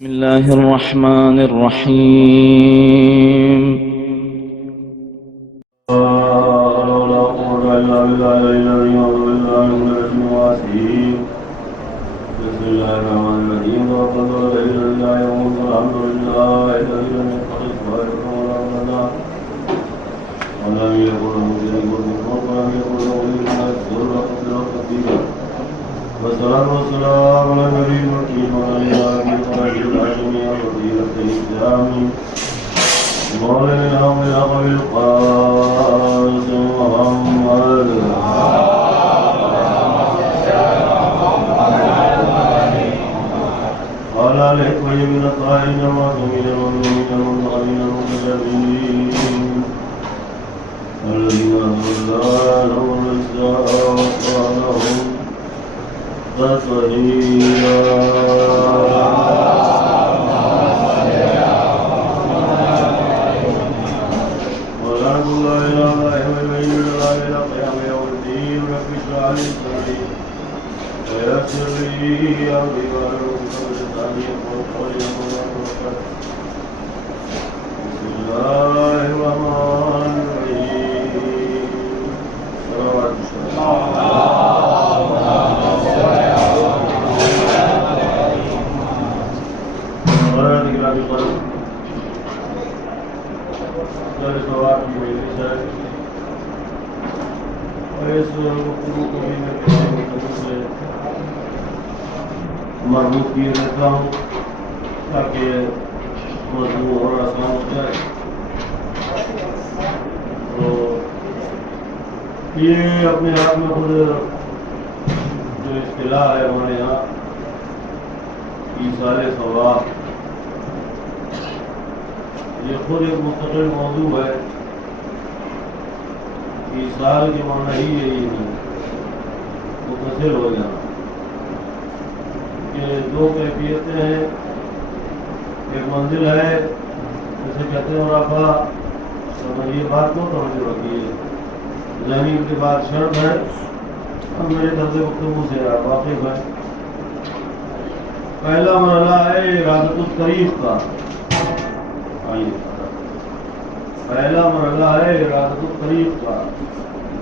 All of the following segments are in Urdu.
بسم الله الرحمن الرحيم. بسم الله الرحمن الرحيم. وقضى إلى الله يوم الحمد لله الذي لم يتخذ صاحبا ولا ولدا ولم يكن له شريك في الملك ولم يكن له ولي من الذل وكبره تكبيرا. والصلاة والسلام على النبي الكريم وعلى آله وصحبه الهاشمي الفضيلة الإسلامي مولانا ولقب القاسم محمد وعلى آله الطيبين الطاهرين المعصومين المؤمنين المنتقمين المتجردين الذين أنزل لهم الرزق وقالهم تطهيرا. ولعنة الله إلى الله والبين الله إلى قيام يوم الدين. رب اشرح لي صدري ويسر لي أمري واحلل عقدة من لساني يفقهوا قولي. بسم الله الرحمن الرحيم. صلوات مربوط کیے رہتا ہوں تاکہ مضمون اور آسان ہو جائے. تو یہ اپنے آپ میں خود جو اصطلاح ہے ہمارے یہاں ایصال ثواب، یہ خود ایک مستقل موضوع ہے. ایصال کے معنی ہی یہی ہے متصل ہو جانا. کہ دو کیفیتیں ہیں. ایک منزل ہے جسے کہتے ہیں مرافع. یہ بات کو توجہ رکھیے، ذہنی کے بعد شرط ہے اور میرے طرز گفتگو سے واقف ہے. پہلا مرحلہ ہے ارادت الطریق کا. پہلا مرحلہ ہے ارادت الطریق کا.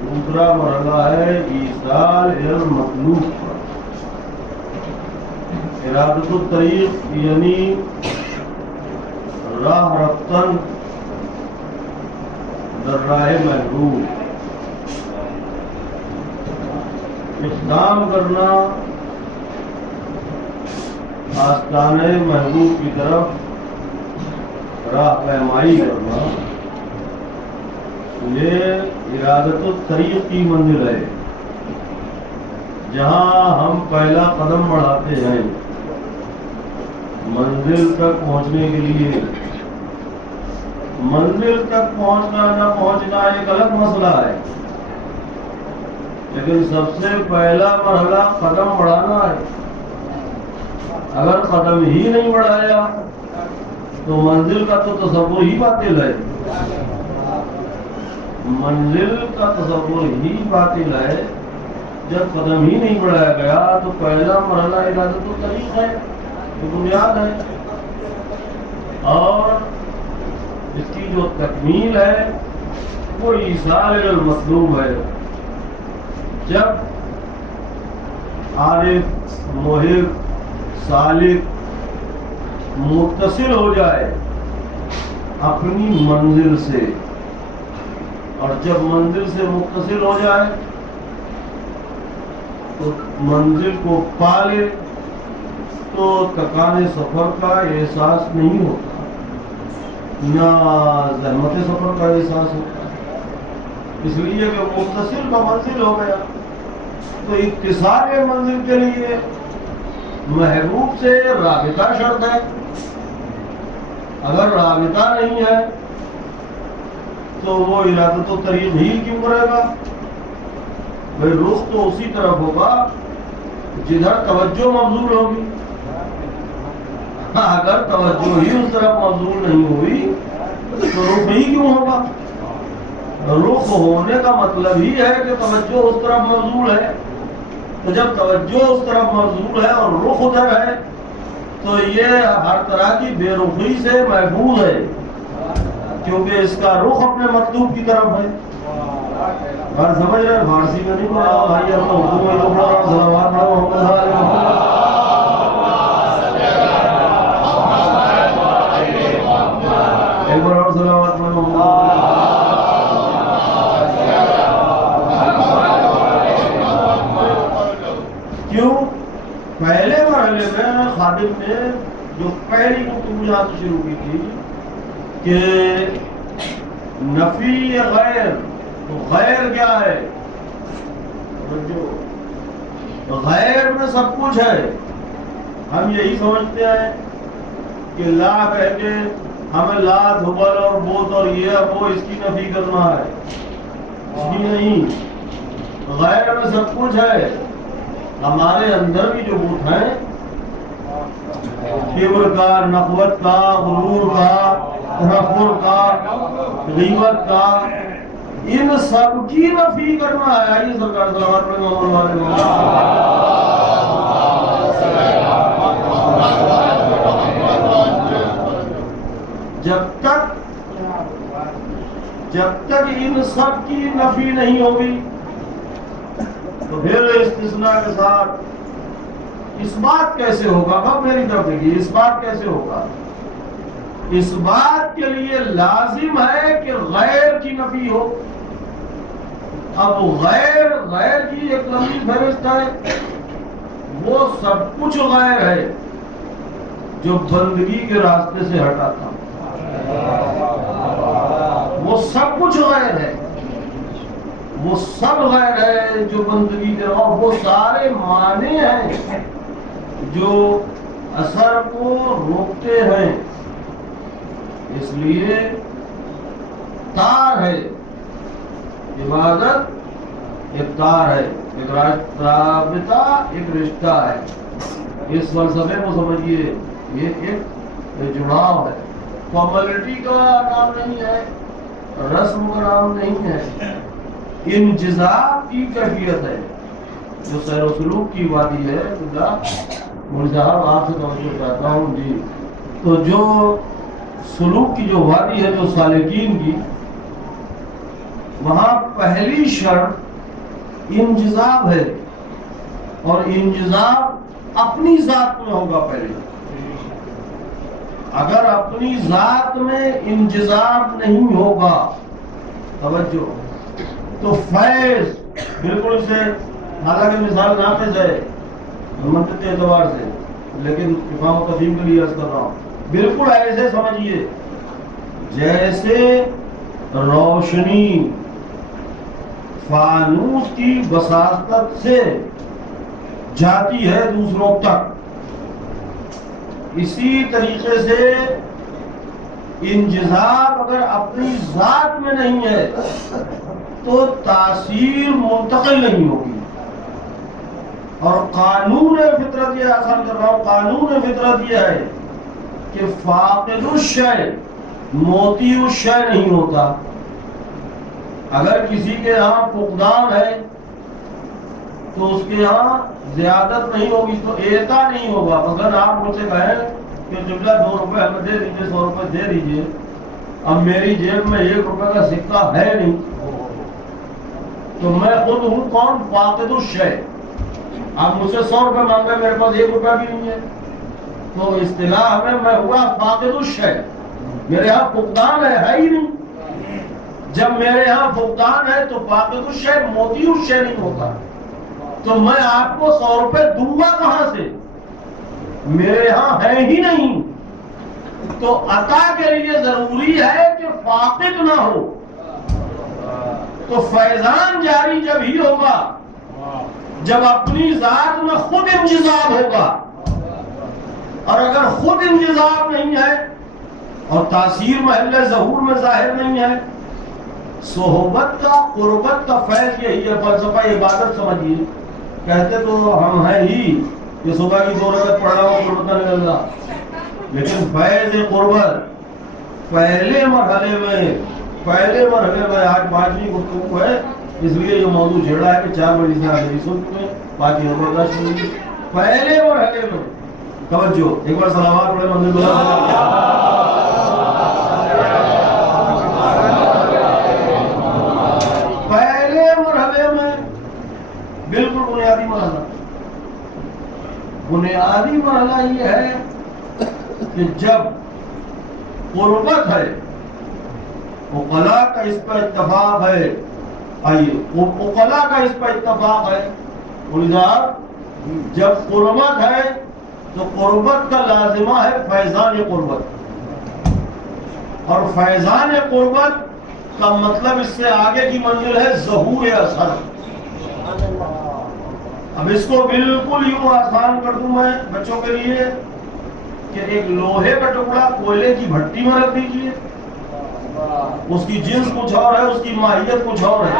دوسرا مرحلہ ہے ایصال الی المطلوب کا. ارادت الطریق یعنی راہ رفتن در راہ محبوب، اقدام کرنا آستانہ محبوب کی طرف راہ پیمائی کرنا. یہ ارادت الطریق کی منزل ہے جہاں ہم پہلا قدم بڑھاتے ہیں منزل تک پہنچنے کے لیے. منزل تک پہنچنا نہ پہنچنا ایک الگ مسئلہ ہے، لیکن سب سے پہلا مرحلہ قدم بڑھانا ہے. اگر قدم ہی نہیں بڑھایا تو منزل کا تو تصور ہی باطل ہے. منزل کا تصور ہی باطل ہے. جب قدم ہی نہیں بڑھایا گیا تو پہلا مرحلہ ارادت الطریق ہے، یہ بنیاد ہے. اور اس کی جو تکمیل ہے وہ ایصال الی المطلوب ہے. جب عارف، محب، سالک متصل ہو جائے اپنی منزل سے، اور جب منزل سے متصل ہو جائے تو منزل کو پا لے تو تکان سفر کا احساس نہیں ہوتا، نہ زحمت سفر کا احساس ہوتا. اس لیے کہ متصل کا منزل ہو گیا. تو اتصال منزل کے لیے محبوب سے رابطہ شرط ہے. اگر رابطہ نہیں ہے تو وہ ارادت الطریق ہی کیوں کرے گا؟ بھائی رخ تو اسی طرف ہوگا جدھر توجہ مبذول ہوگی. اگر توجہ ہی اس طرف مبذول نہیں ہوئی تو رخ ہی کیوں ہوگا؟ رخ ہونے کا مطلب ہی ہے کہ توجہ اس طرف مبذول ہے. تو جب توجہ اس طرف مبذول ہے اور رخ ادھر ہے تو یہ ہر طرح کی بے رخی سے محفوظ ہے، کیونکہ اس کا رخ اپنے مطلوب کی طرف ہے۔ بات سمجھ رہے ہیں؟ فارسی میں نہیں پڑھا بھائی، اپنا اردو میں تو پڑھا، صلوات پڑھو محمد صلی اللہ علیہ وسلم۔ ایک بار اور صلوات پڑھو محمد۔ کیوں؟ پہلے مرحلے میں خادم نے جو پہلی گفتگو شروع کی تھی کہ نفی غیر، تو غیر کیا ہے؟ غیر میں سب کچھ ہے۔ ہم یہی سمجھتے ہیں کہ لا کہہ کے ہمیں لا دھبل اور بوت اور یہ وہ اس کی نفی کرنا ہے، اس کی نہیں۔ غیر میں سب کچھ ہے، ہمارے اندر بھی جو بت ہیں، کبر کا، نخوت کا، غرور کا، تنفر کا، غیبت کا، ان سب کی نفی کرنا ہے۔ آئیے سرکار صلوات پڑھیں محمد علیہ جب تک ان سب کی نفی نہیں ہوگی تو پھر استثناء کے ساتھ اس بات کیسے ہوگا؟ اب میری طرف دیکھیے، اس بات کیسے ہوگا؟ اس بات کے لیے لازم ہے کہ غیر کی نفی ہو۔ اب غیر کی ایک لمبی فہرست ہے، وہ سب کچھ غیر ہے جو بندگی کے راستے سے ہٹا تھا، وہ سب کچھ غیر ہے، وہ سب غیر ہے جو بندگی کے، اور وہ سارے معنی ہیں جو اثر کو روکتے ہیں۔ اس لیے تار ہے عبادت، ایک تار ہے، ایک رابطہ، ایک رشتہ ہے۔ اس فلسفے کو سمجھیے، یہ ایک جڑاؤ ہے، فارمیلٹی کا نام نہیں ہے، رسم کا نام نہیں ہے، انجذاب کی کیفیت ہے۔ جو سیر و سلوک کی وادی ہے، مولوی صاحب آپ سے توجہ چاہتا ہوں جی، تو جو سلوک کی جو وادی ہے، جو سالکین کی، وہاں پہلی شرط انجذاب ہے، اور انجذاب اپنی ذات میں ہوگا پہلے۔ اگر اپنی ذات میں انجذاب نہیں ہوگا، توجہ، تو فیض بالکل سے، حالانکہ مثال نافذ ہے منطقی اعتبار سے، لیکن افہام و تفہیم کے لیے عرض کر رہا ہوں، بالکل ایسے سمجھیے جیسے روشنی فانوس کی وساطت سے جاتی ہے دوسروں تک، اسی طریقے سے انجذاب اگر اپنی ذات میں نہیں ہے تو تاثیر منتقل نہیں ہوگی۔ اور قانون فطرت، یہ آسان کر رہا ہوں، قانون فطرت یہ ہے کہ فاقد الشیء موتی الشیء نہیں ہوتا۔ اگر کسی کے یہاں فقدان ہے تو اس کے یہاں زیادت نہیں ہوگی، تو ایتا نہیں ہوگا۔ مثلا آپ مجھ سے کہیں کہ قبلہ 2 روپے ہمیں دے دیجیے، 100 روپے دے دیجیے، اب میری جیب میں 1 روپے کا سکہ ہے نہیں، تو میں خود ہوں کون؟ فاقد الشیء۔ آپ مجھ سے 100 روپے مانگے، میرے پاس 1 روپیہ بھی نہیں ہے، تو اصطلاح میں ہوا فاقد الشیء، میرے یہاں فقدان ہے ہی نہیں۔ جب میرے یہاں فقدان ہے تو فاقد الشیء موتی الشیء نہیں ہوتا، تو میں آپ کو 100 روپے دوں گا کہاں سے؟ میرے یہاں ہے ہی نہیں۔ تو عطا کے لیے ضروری ہے کہ فاقد نہ ہو، تو فیضان جاری جب ہی ہوگا جب اپنی ذات میں خود انجذاب ہوگا، اور اگر خود انجذاب نہیں ہے اور تاثیر محل ظہور میں ظاہر نہیں ہے، صحبت کا، قربت کا فیض یہی ہے۔ فلسفہ عبادت سمجھیے، کہتے تو ہم ہیں ہی کہ صبح کی 2 رکعت پڑھ رہا ہوں قربت نہ نکل رہا، لیکن فیض قربت پہلے مرحلے میں آج 5ویں گفتگو ہے، اس لیے یہ موضوع چھیڑا ہے کہ 4 بجے سے آگے سنتے ہیں، باقی ہم برداشت نہیں۔ پہلے مرحلے میں توجہ، ایک بار صلوات پڑھے منزل بلند. پہلے مرحلے میں بالکل بنیادی مرحلہ یہ ہے کہ جب قربت ہے، عقلاء کا اس پر اتفاق ہے، آئیے عقلاء کا اس پر اتفاق ہے، جب قربت ہے تو قربت کا لازمہ ہے فیضان قربت، اور فیضان قربت کا مطلب اس سے آگے کی منزل ہے ظہور اثر. اب اس کو بالکل یوں آسان کر دوں میں بچوں کے لیے کہ ایک لوہے کا ٹکڑا کوئلے کی بھٹی میں رکھ دیجیے، اس کی جنس کچھ اور ہے، اس کی ماہیت کچھ اور ہے،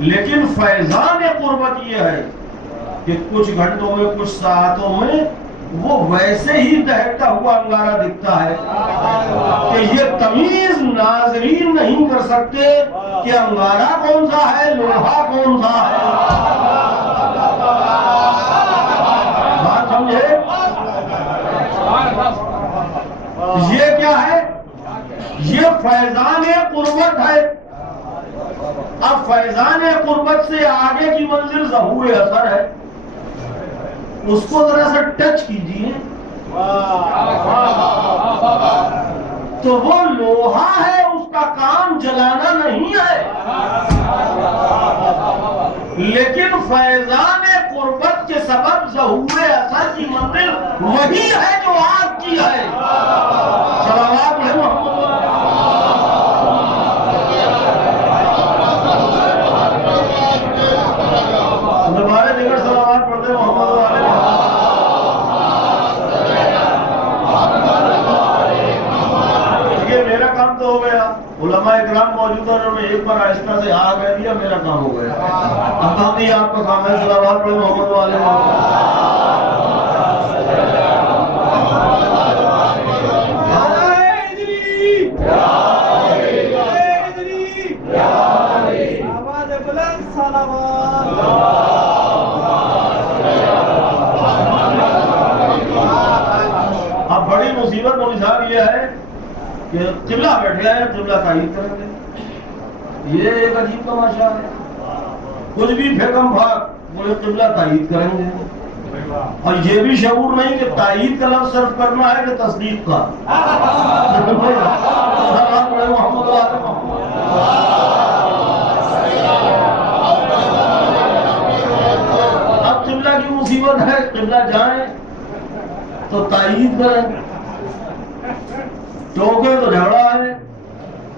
لیکن فیضان قربت یہ ہے کہ کچھ گھنٹوں میں، کچھ ساعتوں میں وہ ویسے ہی دہتا ہوا انگارہ دکھتا ہے کہ یہ تمیز ناظرین نہیں کر سکتے کہ انگارہ کون سا ہے، لوہا کون سا ہے. بات سمجھے؟ یہ کیا ہے؟ یہ فیضان قربت ہے. اب فیضان قربت سے آگے کی منزل ظہور اثر ہے. اس کو ذرا سا ٹچ کیجیے تو وہ لوہا ہے، اس کا کام جلانا نہیں ہے، لیکن فیضان قربت کے سبب ظہور اثر کی منزل وہی ہے جو آگ کی ہے. صلوات ہے محمد. ہمارے دیگر صلوات پڑھتے محمد والے. یہ میرا کام تو ہو گیا، علماء اکرام موجود ہیں، انہوں نے ایک بار آہستہ سے آ کہہ دیا، میرا کام ہو گیا. اب کام نہیں آپ کا کام ہے، صلوات پڑھے محمد والے. اب بڑی مصیبت اور نظام یہ ہے کہ قبلہ بیٹھے ہیں، قبلہ تعین کریں گے. یہ ایک عجیب تماشا ہے. کچھ بھی پھیکم بھاگ بولے قبلہ تعین کریں گے، اور یہ بھی شعور نہیں کہ تائید کا لفظ صرف کرنا ہے کہ تصدیق کا. محمد اب قبلہ کی مصیبت ہے، قبلہ جائیں تو تائید کریں، ٹوکے تو جھگڑا ہے،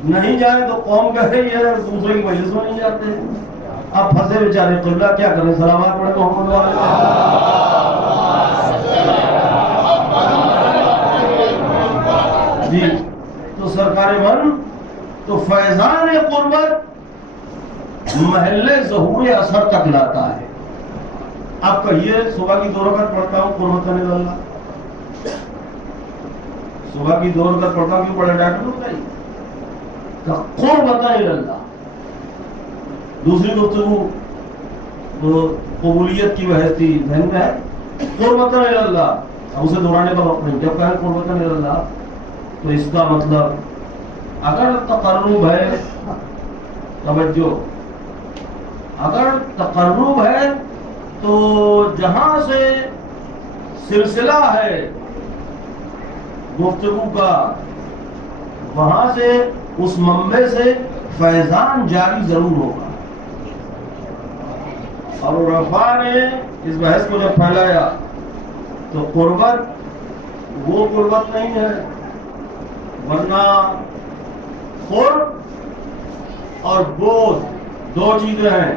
نہیں جائیں تو قوم کہے یہ دوسرے کی مجلس میں نہیں جاتے. اب پھنسے بیچارے، قبلہ کیا کریں؟ صلوات پڑھے محمد والے. جی تو سرکار من تو فیضان قربت محل ظہور اثر تک لاتا ہے. آپ کہیے صبح کی 2 رکعت پڑھتا ہوں قربت اللہ، صبح کی 2 رکعت پڑھتا ہوں، کیوں پڑھے ڈاکٹر بتائیے؟ قربت اللہ. دوسری گفتگو تو قبولیت کی بحث تھی، ذہن میں ہے قربت اللہ، اسے دہرانے کا وقت نہیں. جب کہیں قربت اللہ تو اس کا مطلب اگر تقرب ہے، توجہ، اگر تقرب ہے تو جہاں سے سلسلہ ہے گفتگو کا، وہاں سے اس منبع سے فیضان جاری ضرور ہوگا. اور رفا نے اس بحث کو جب پھیلایا تو قربت وہ قربت نہیں ہے، ورنہ قرب اور بود 2 چیزیں ہیں.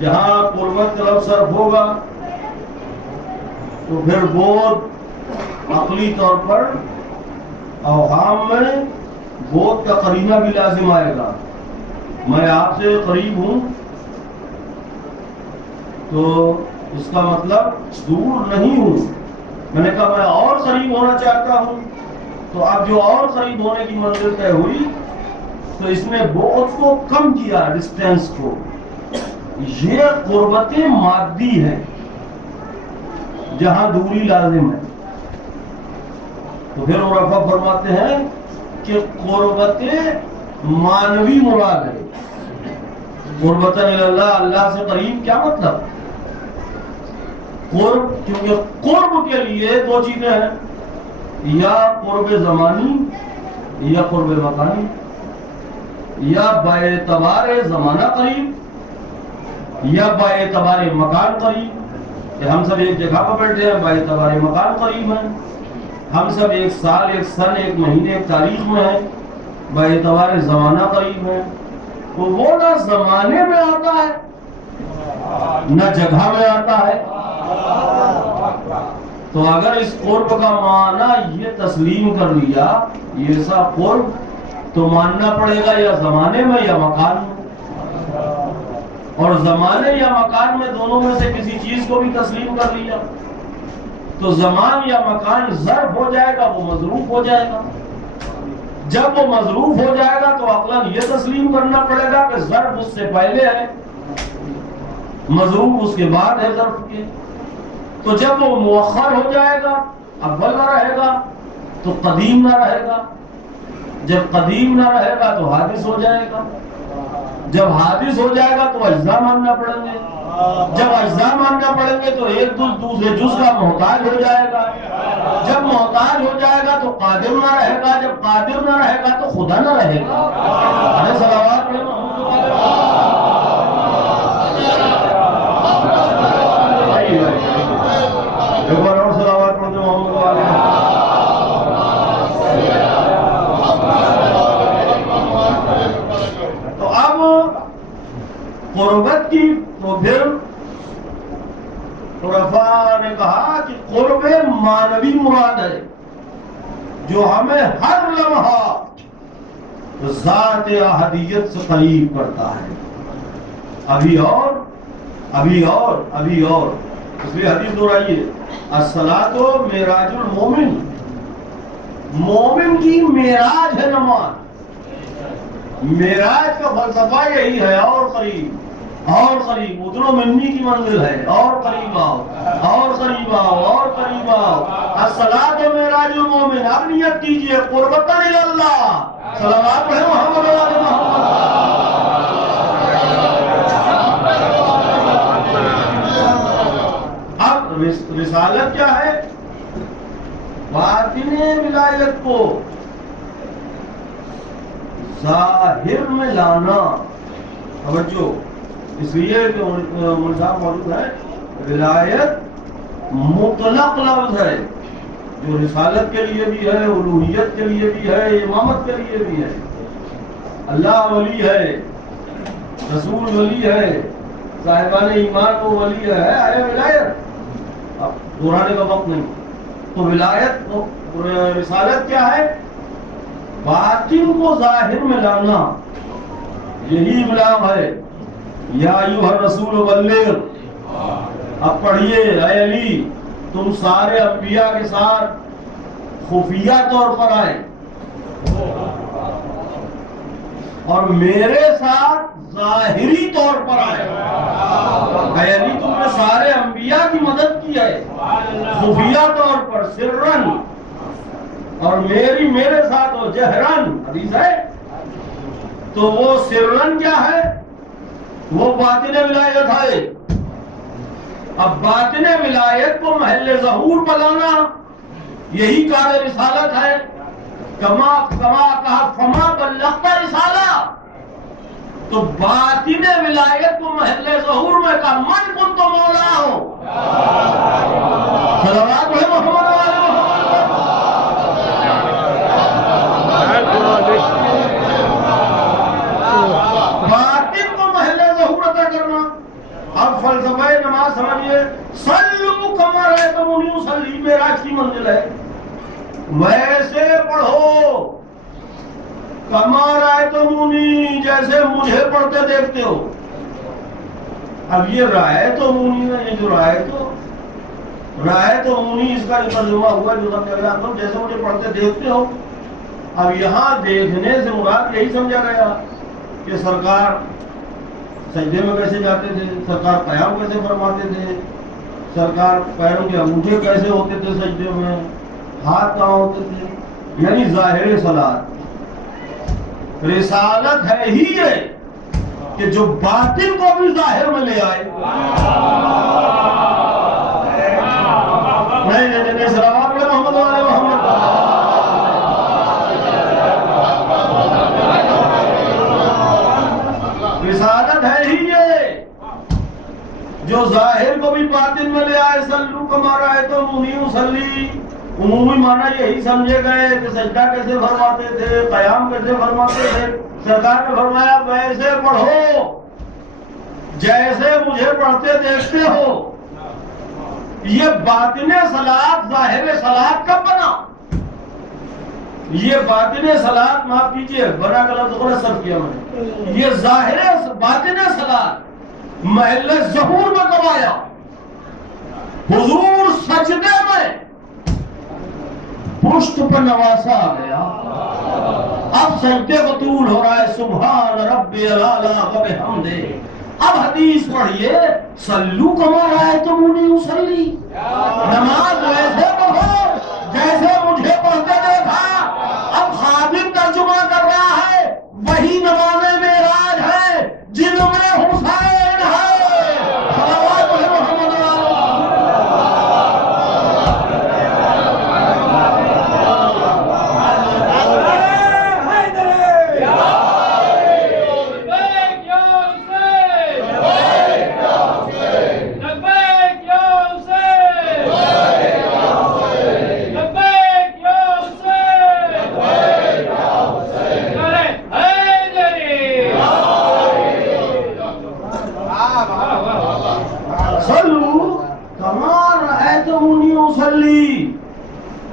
جہاں قربت کا لفظ صرف ہوگا تو پھر بود عقلی طور پر اوہام میں بود کا قرینہ بھی لازم آئے گا. میں آپ سے قریب ہوں تو اس کا مطلب دور نہیں ہوں. میں نے کہا میں اور قریب ہونا چاہتا ہوں، تو اب جو اور قریب ہونے کی منزل طے ہوئی تو اس نے بعد کو کم کیا، ڈسٹینس کو. یہ قربتیں مادی ہیں، جہاں دوری لازم ہے. تو پھر عرفا فرماتے ہیں کہ قربت مانوی مراد ہے. قربت اللہ، اللہ سے قریب، کیا مطلب؟ قرب، کیونکہ قرب کے لیے دو چیزیں ہیں، یا قرب زمانی یا قرب مکانی، یا باعتبار زمانہ قریب یا باعتبار مکان قریب. کہ ہم سب ایک جگہ پر بیٹھے ہیں، باعتبار مکان قریب ہیں. ہم سب ایک سال، ایک سن، ایک مہینے، ایک تاریخ میں ہیں، باعتبار زمانہ قریب ہیں. تو وہ نہ زمانے میں آتا ہے نہ جگہ میں آتا ہے. تو اگر اس قرب کا معنی یہ تسلیم کر لیا، یہ سا قرب، تو ماننا پڑے گا یا زمانے میں یا مکان میں. اور زمانے یا مکان میں دونوں میں سے کسی چیز کو بھی تسلیم کر لیا تو زمان یا مکان ظرف ہو جائے گا، وہ مظروف ہو جائے گا. جب وہ مظروف ہو جائے گا تو عقلاً یہ تسلیم کرنا پڑے گا کہ ظرف اس سے پہلے ہے، مظروف اس کے بعد ہے ظرف کے. تو جب وہ مؤخر ہو جائے گا، اول نہ رہے گا تو قدیم نہ رہے گا. جب قدیم نہ رہے گا تو حادث ہو جائے گا. جب حادث ہو جائے گا تو اجزاء ماننا پڑیں گے. جب اجزاء ماننا پڑیں گے تو ایک دوسرے جز کا محتاج ہو جائے گا. جب محتاج ہو جائے گا تو قادر نہ رہے گا. جب قادر نہ رہے گا تو خدا نہ رہے گا. ارے صلوات پڑھیں ایک بار اور صلوات پڑھتے محمد والے. تو اب قربت کی تو پھر عرفا نے کہا کہ قرب مانوی مراد ہے، جو ہمیں ہر لمحہ ذات احدیت سے قریب کرتا ہے. ابھی اور ابھی اور ابھی اور. اس لیے حدیث دہرائیے، الصلاۃ معراج المومن، مومن کی معراج ہے نماز. معراج کا فلسفہ یہی ہے، اور قریب اور قریب، اتنو منی کی منزل ہے، اور قریب آؤ اور قریب آؤ اور قریب آؤ. الصلاۃ معراج المومن. اب نیت کیجئے قربت اللہ. صلوات پڑھیں محمد علی محمد. اب رسالت کیا ہے؟ باطن ولایت کو ظاہر میں لانا. توجہ، اس لیے کہ مول صاحب موجود ہے، ولایت مطلق لفظ ہے، جو رسالت کے لیے بھی ہے، الوہیت کے لیے بھی ہے، امامت کے لیے بھی ہے. اللہ ولی ہے، رسول ولی ہے، صاحبان ایمان کو ولی ہے ولایت. اب دہرانے کا وقت نہیں. تو ولایت، رسالت کیا ہے؟ باطن کو ظاہر میں لانا. یہی ابلاغ ہے. یا ایھا الرسول بلغ. اب پڑھیے، اے علی تم سارے انبیاء کے ساتھ خفیہ طور پر آئے اور میرے ساتھ ظاہری طور پر آئے. اے علی تم نے سارے انبیاء کی مدد کی ہے خفیہ طور پر، سرن، اور میرے ساتھ وہ جہرن. حدیث ہے. تو وہ سرن کیا ہے؟ وہ باطن ولایت ہے. اب باطن ولایت کو محل ظہور پر لانا، یہی کار رسالت ہے. کما کہا فما بلغت رسالہ. تو باطن ولایت کو محل ظہور میں کہا من کنت مولا ہوں. صلوات ہے محمد والے باطن کو محل ظہور عطا کرنا. اب فلسفہ نماز سمجھیے، صلو کما رأیتمونی اصلی معراج کی منزل ہے. ویسے پڑھو کما رأیتمونی، جیسے مجھے پڑھتے دیکھتے ہو. اب یہ رأیتمونی ہے، یہ جو رأیتمونی اس کا جو ترجمہ ہوا جو جیسے مجھے پڑھتے دیکھتے ہو. اب یہاں دیکھنے سے مراد یہی سمجھا گیا کہ سرکار سجدے میں کیسے جاتے تھے، سرکار قیام کیسے فرماتے تھے، سرکار پیروں کے انگوٹھے کیسے ہوتے تھے سجدے میں، ہاتھ کہاں ہوتے تھے، یعنی ظاہر صلاۃ۔ رسالت ہے ہی یہ کہ جو باطن کو بھی ظاہر میں لے آئے۔ نہیں سلام محمد والے محمد۔ رسالت ہے ہی یہ جو ظاہر کو بھی باطن میں لے آئے۔ سلو کما رأیتمونی اصلی، عمومی معنی یہی سمجھے گئے کہ سجدہ کیسے فرماتے تھے، قیام کیسے فرماتے تھے۔ سرکار نے فرمایا ویسے پڑھو جیسے مجھے پڑھتے دیکھتے ہو۔ یہ باطن صلاۃ ظاہر صلاۃ کب بنا؟ یہ باطن صلاۃ، معاف کیجیے بنا کا لفظ غلط صرف کیا میں نے، یہ ظاہر باطن صلاۃ محل ظہور میں کب آیا؟ حضور سجدے میں پشت پر نواسا آ گیا، اب سجدے کو طول ہو رہا ہے، سبحان ربی الاعلی و بحمدہ۔ اب حدیث پڑھیے صلو کما رأیتمونی اصلی، نماز ویسے پڑھو جیسے مجھے پڑھتے دیکھا۔ اب خادم ترجمہ کر رہا ہے وہی نماز معراج ہے جن میں حسین ہے۔ صلوات محمد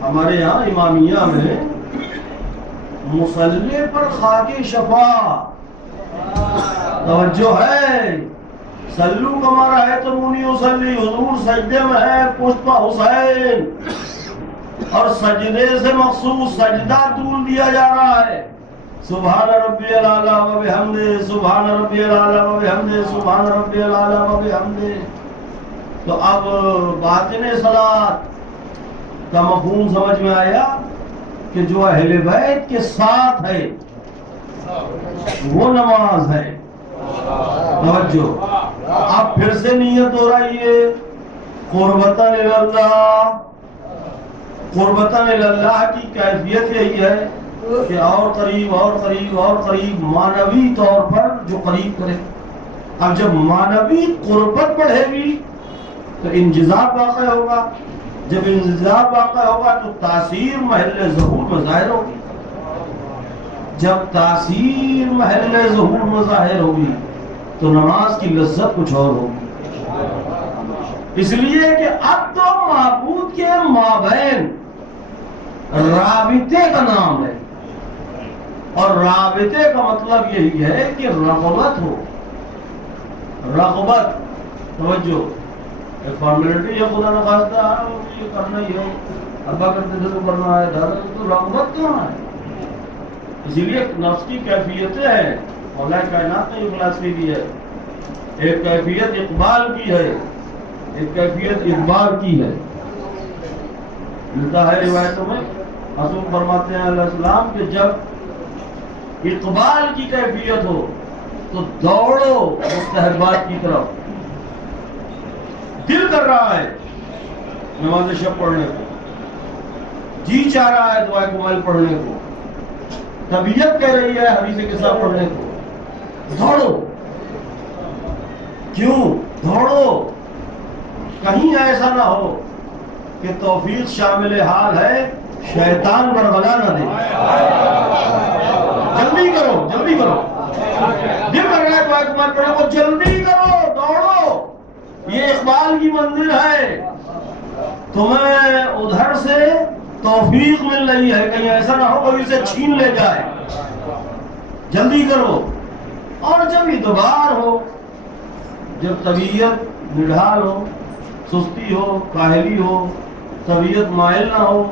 ہمارے یہاں امامیہ میں مصلی پر خاک شفا توجہ ہے۔ صلو کما رأیتمونی اصلی، حضور سجدے میں ہے پشت پر حسین، اور سجدے سے مخصوص سجدہ طول دیا جا رہا ہے۔ سبحان ربی الاعلی و بحمدہ، سبحان ربی الاعلی و بحمدہ، سبحان ربی الاعلی و بحمدہ۔ تو اب باطن صلاۃ کا مفہوم سمجھ میں آیا کہ جو اہل بیت کے ساتھ ہے وہ نماز ہے۔ توجہ، اب پھر سے نیت ہو رہی ہے قربتاً اللہ۔ قربتاً اللہ کی کیفیت یہی ہے کہ اور قریب اور قریب اور قریب، معنوی طور پر جو قریب کرے۔ اب جب معنوی قربت بڑھے گی تو انجذاب واقع ہوگا، جب انجذاب واقع ہوگا تو تاثیر محل ظہور میں ظاہر ہوگی، جب تاثیر محل ظہور میں ظاہر ہوگی تو نماز کی لذت کچھ اور ہوگی۔ اس لیے کہ اب تو معبود کے مابین رابطے کا نام ہے، اور رابطے کا مطلب یہی ہے کہ رغبت ہو، رغبت۔ توجہ، ایک فارمیلٹی ہے خدا نہ خواستہ یہ کرنا ہی ہے، ابا کرتے تھے تو کرنا ہے، دادا تو رغبت کہاں ہے؟ اسی لیے نفس کی کیفیتیں ہیں، مولا کائنات نے یہ فلسفی دی ہے۔ ایک کیفیت اقبال کی ہے، ایک کیفیت اقبال کی ہے۔ ملتا ہے روایتوں میں، حضور فرماتے ہیں علیہ السلام کہ جب اقبال کی کیفیت ہو تو دوڑو مستحبات کی طرف، دل کر رہا ہے نماز شب پڑھنے کو، جی چاہ رہا ہے دعائے کمال پڑھنے کو، طبیعت کہہ رہی ہے حدیث قصہ پڑھنے کو، دوڑو۔ کیوں دوڑو؟ کہیں ایسا نہ ہو کہ توفیق شامل حال ہے شیطان بربلا نہ دے۔ جلدی کرو، جلدی کرو، دل کر رہا ہے دعائے کمال پڑھنے کو، جلدی کرو، دوڑو۔ یہ اقبال کی منزل ہے، تمہیں ادھر سے توفیق مل رہی ہے، کہیں ایسا نہ ہو کوئی اسے چھین لے جائے، جلدی کرو۔ اور جب ادبار ہو، جب طبیعت نڈھال ہو، سستی ہو، کاہلی ہو، طبیعت مائل نہ ہو،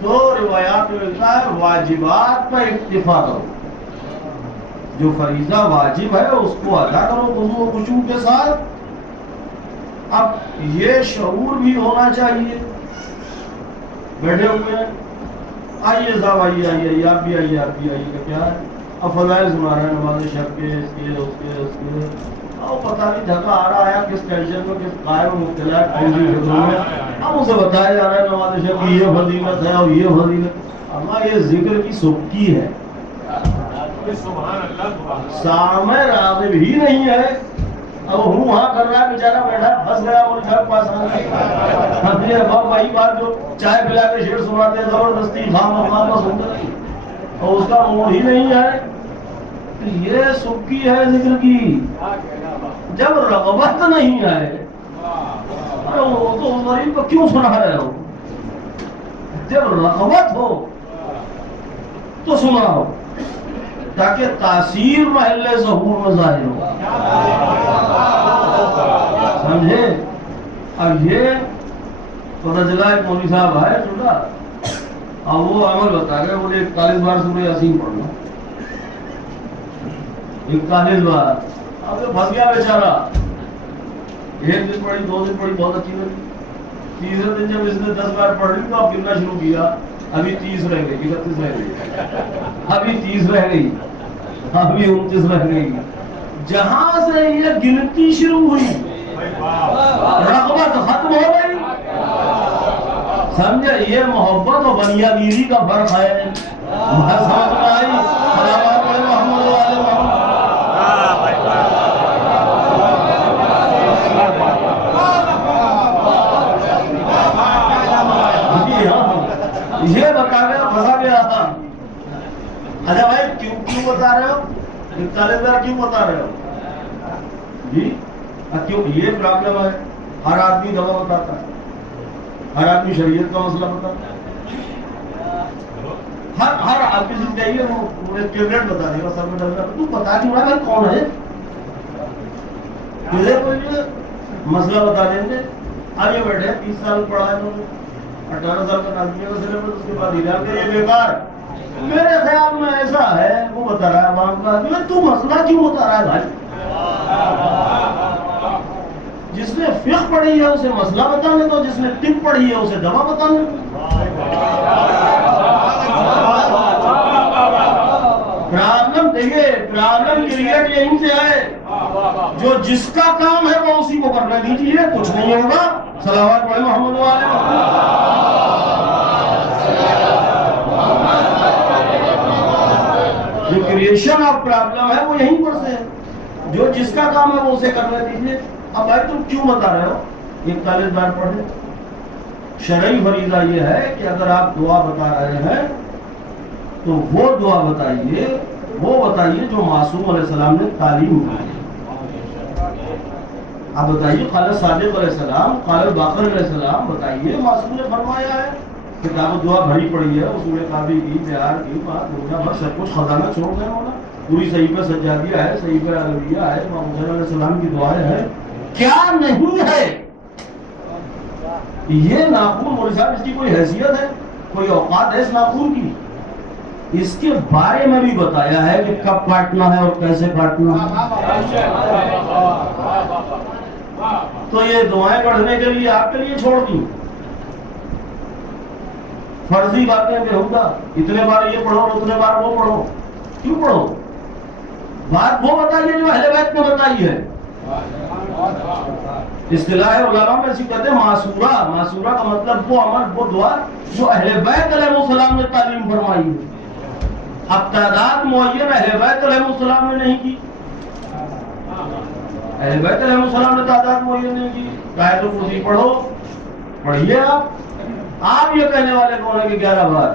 تو روایات میں ملتا ہے واجبات پر اکتفا کرو، جو فریضہ واجب ہے اس کو ادا کرو خضوع و خشوع کے ساتھ، اب یہ شعور بھی ہونا چاہیے. بیٹھے ہوئے ہیں, آئیے صاحب آئیے آئیے آئیے, آپ بھی آئیے آپ بھی آئیے. کہ کیا ہے؟ اب فضائل سنا رہے ہیں نماز شب کے, اس کے اس کے اس کے. اب پتہ نہیں تھکا آ رہا ہے کس ٹینشن میں, کس قائم میں مبتلا ہے, کون سی فکر میں. اب اسے بتایا جا رہا ہے نماز شب کی یہ فضیلت ہے اور یہ فضیلت. اللہ یہ ذکر کی سبکی ہے, سامع راغب ہی نہیں ہے. اب ہوں وہاں کر رہا ہے بیچارہ بیٹھا پھنس گیا اور گھر پاس آ گیا. اب وہی بات جو چائے پلا کے شعر سناتے ہیں زبردستی خام مقام پر سنتے نہیں, اور اس کا موڈ ہی نہیں ہے. یہ سبکی ہے ذکر کی. جب رغبت نہیں ہے وہ تو غریب کو کیوں سنا رہے ہو؟ جب رغبت ہو تو سناؤ تاکہ تاثیر محل ظہور میں ظاہر ہو. سمجھے؟ اب یہ پتہ چلا ایک مولوی صاحب آئے چھوٹا, اب وہ عمل بتا رہے, بولے 41 بار سورہ یاسین پڑھنا, 41 بار. اب تو پھنس گیا بیچارہ. ایک دن پڑھی, 2 دن پڑھی, بہت اچھی لگی. تیسرے دن جب اس نے 10 بار پڑھ لی تو اب گننا شروع کیا. ابھی 30 رہ گئی, 31 رہ گئی, ابھی 30 رہ گئی, ابھی 29 رہ گئی. جہاں سے یہ گنتی شروع ہوئی رغبت ختم ہو گئی. سمجھے؟ یہ محبت و بنیا گیری کا فرق ہے. سمجھ میں آئی؟ محمد والے محمد. یہ بتا رہے ہو, پھنسا گیا تھا. اچھا بھائی کیوں بتا رہے ہو؟ 41 بار کیوں بتا رہے ہو جی؟ کیوں؟ یہ پرابلم ہے. ہر آدمی دوا بتاتا ہے, ہر آدمی شریعت کا مسئلہ بتاتا ہے. ہر آدمی سے چاہیے وہ ٹیبلٹ بتا دے گا, سر میں ڈر. تو بتا کیوں رہا ہے کون ہے تجھے؟ کوئی مسئلہ بتا دیں گے. اب یہ بیٹھے 30 سال پڑھا ہے انہوں نے, 18 سال کا نازمیہ کا سلیبس, اس کے بعد ہجاب کے یہ بیکار. میرے خیال میں ایسا ہے, وہ بتا رہا ہے عوام کا. تو مسئلہ کیوں بتا رہا ہے بھائی؟ جس نے فقہ پڑھی ہے اسے مسئلہ بتانے دو, جس نے طب پڑھی ہے اسے دوا بتانے دو. پرابلم دیکھیے, پرابلم کریٹ یہیں سے ہے. جو جس کا کام ہے وہ اسی کو کرنے دیجیے, کچھ نہیں ہوگا. صلوات پڑھیں محمد والے. جو کریشن آف پرابلم ہے وہ یہیں پر سے ہے. جو جس کا کام ہے وہ اسے کرنے دیجیے. اب بھائی تم کیوں بتا رہے ہو 41 بار پڑھیں؟ شرعی فریضہ یہ ہے کہ اگر آپ دعا بتا رہے ہیں تو وہ دعا بتائیے, وہ بتائیے جو معصوم علیہ السلام نے تعلیم دی. آپ بتائیے قال صادق علیہ السلام, قال باقر علیہ السلام, بتائیے معصوم نے فرمایا ہے. کتاب دعا بھری پڑی ہے, اصول کافی کی, بہار کی, بات دنیا بھر سب کچھ خزانہ چھوڑ گئے ہونا. پوری صحیفہ سجادیہ ہے, صحیفہ علویہ ہے, امام حسین علیہ السلام کی دعائیں ہیں. کیا نہیں ہے؟ یہ ناخون مولوی صاحب اس کی کوئی حیثیت ہے, کوئی اوقات ہے اس ناخون کی؟ اس کے بارے میں بھی بتایا ہے کہ کب کاٹنا ہے اور کیسے کاٹنا ہے. تو یہ دعائیں پڑھنے کے لیے آپ کے لیے چھوڑ دی, فرضی باتیں بےہودہ. اتنے بار یہ پڑھو, اتنے بار وہ پڑھو. کیوں پڑھو؟ بات وہ بتائیے جو اہل بیت نے بتائی ہے. اصطلاح علماء میں اسی کہتے ہیں معصورہ. معصورہ کا مطلب وہ عمل, وہ دعا جو اہل بیت علیہ السلام نے تعلیم فرمائی ہے. اب تعداد معین اہل بیت علیہ السلام نے نہیں کی. اہل بیت علیہ السلام نے تعداد معین نہیں کی. آیت الکرسی پڑھو, پڑھیے آپ. آپ یہ کہنے والے کون ہیں کہ 11 بار؟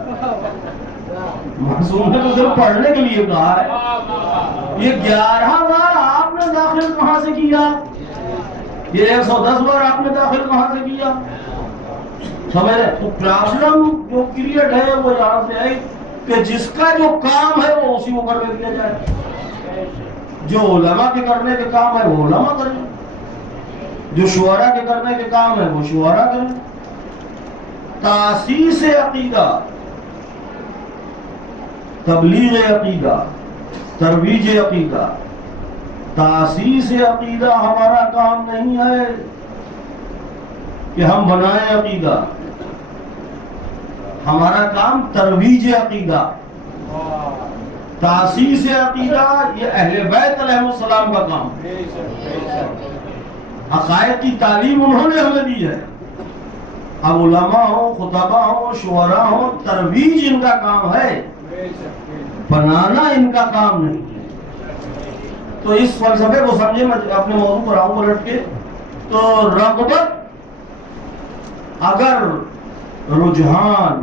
معصوم نے تو صرف پڑھنے کے لیے کہا ہے. یہ 11 بار آپ نے داخل کہاں سے کیا؟ یہ 110 بار آپ نے داخل کہاں سے کیا؟ سمجھ رہے؟ تو پرابلم جو کریٹ ہے وہ یہاں سے ہے کہ جس کا جو کام ہے وہ اسی کو کرنے دیا جائے. جو علماء کے کرنے کے کام ہے وہ علماء کریں, جو شعراء کے کرنے کے کام ہے وہ شعراء کریں. تاسیس عقیدہ, تبلیغ عقیدہ, ترویج عقیدہ, تاسیس عقیدہ ہمارا کام نہیں ہے. کہ ہم بنائیں عقیدہ، ہمارا کام ترویج عقیدہ، تاسیس عقیدہ، یہ اہل بیت علیہ السلام کا کام ہے۔ عقائد کی تعلیم انہوں نے ہمیں دی ہے، اب علماء ہوں، خطباء ہوں، شعراء ہوں، ترویج ان کا کام ہے، بنانا ان کا کام نہیں ہے۔ تو اس فلسفے کو سمجھے، میں اپنے موضوع پر آؤں پلٹ کے، تو رغبت اگر رجحان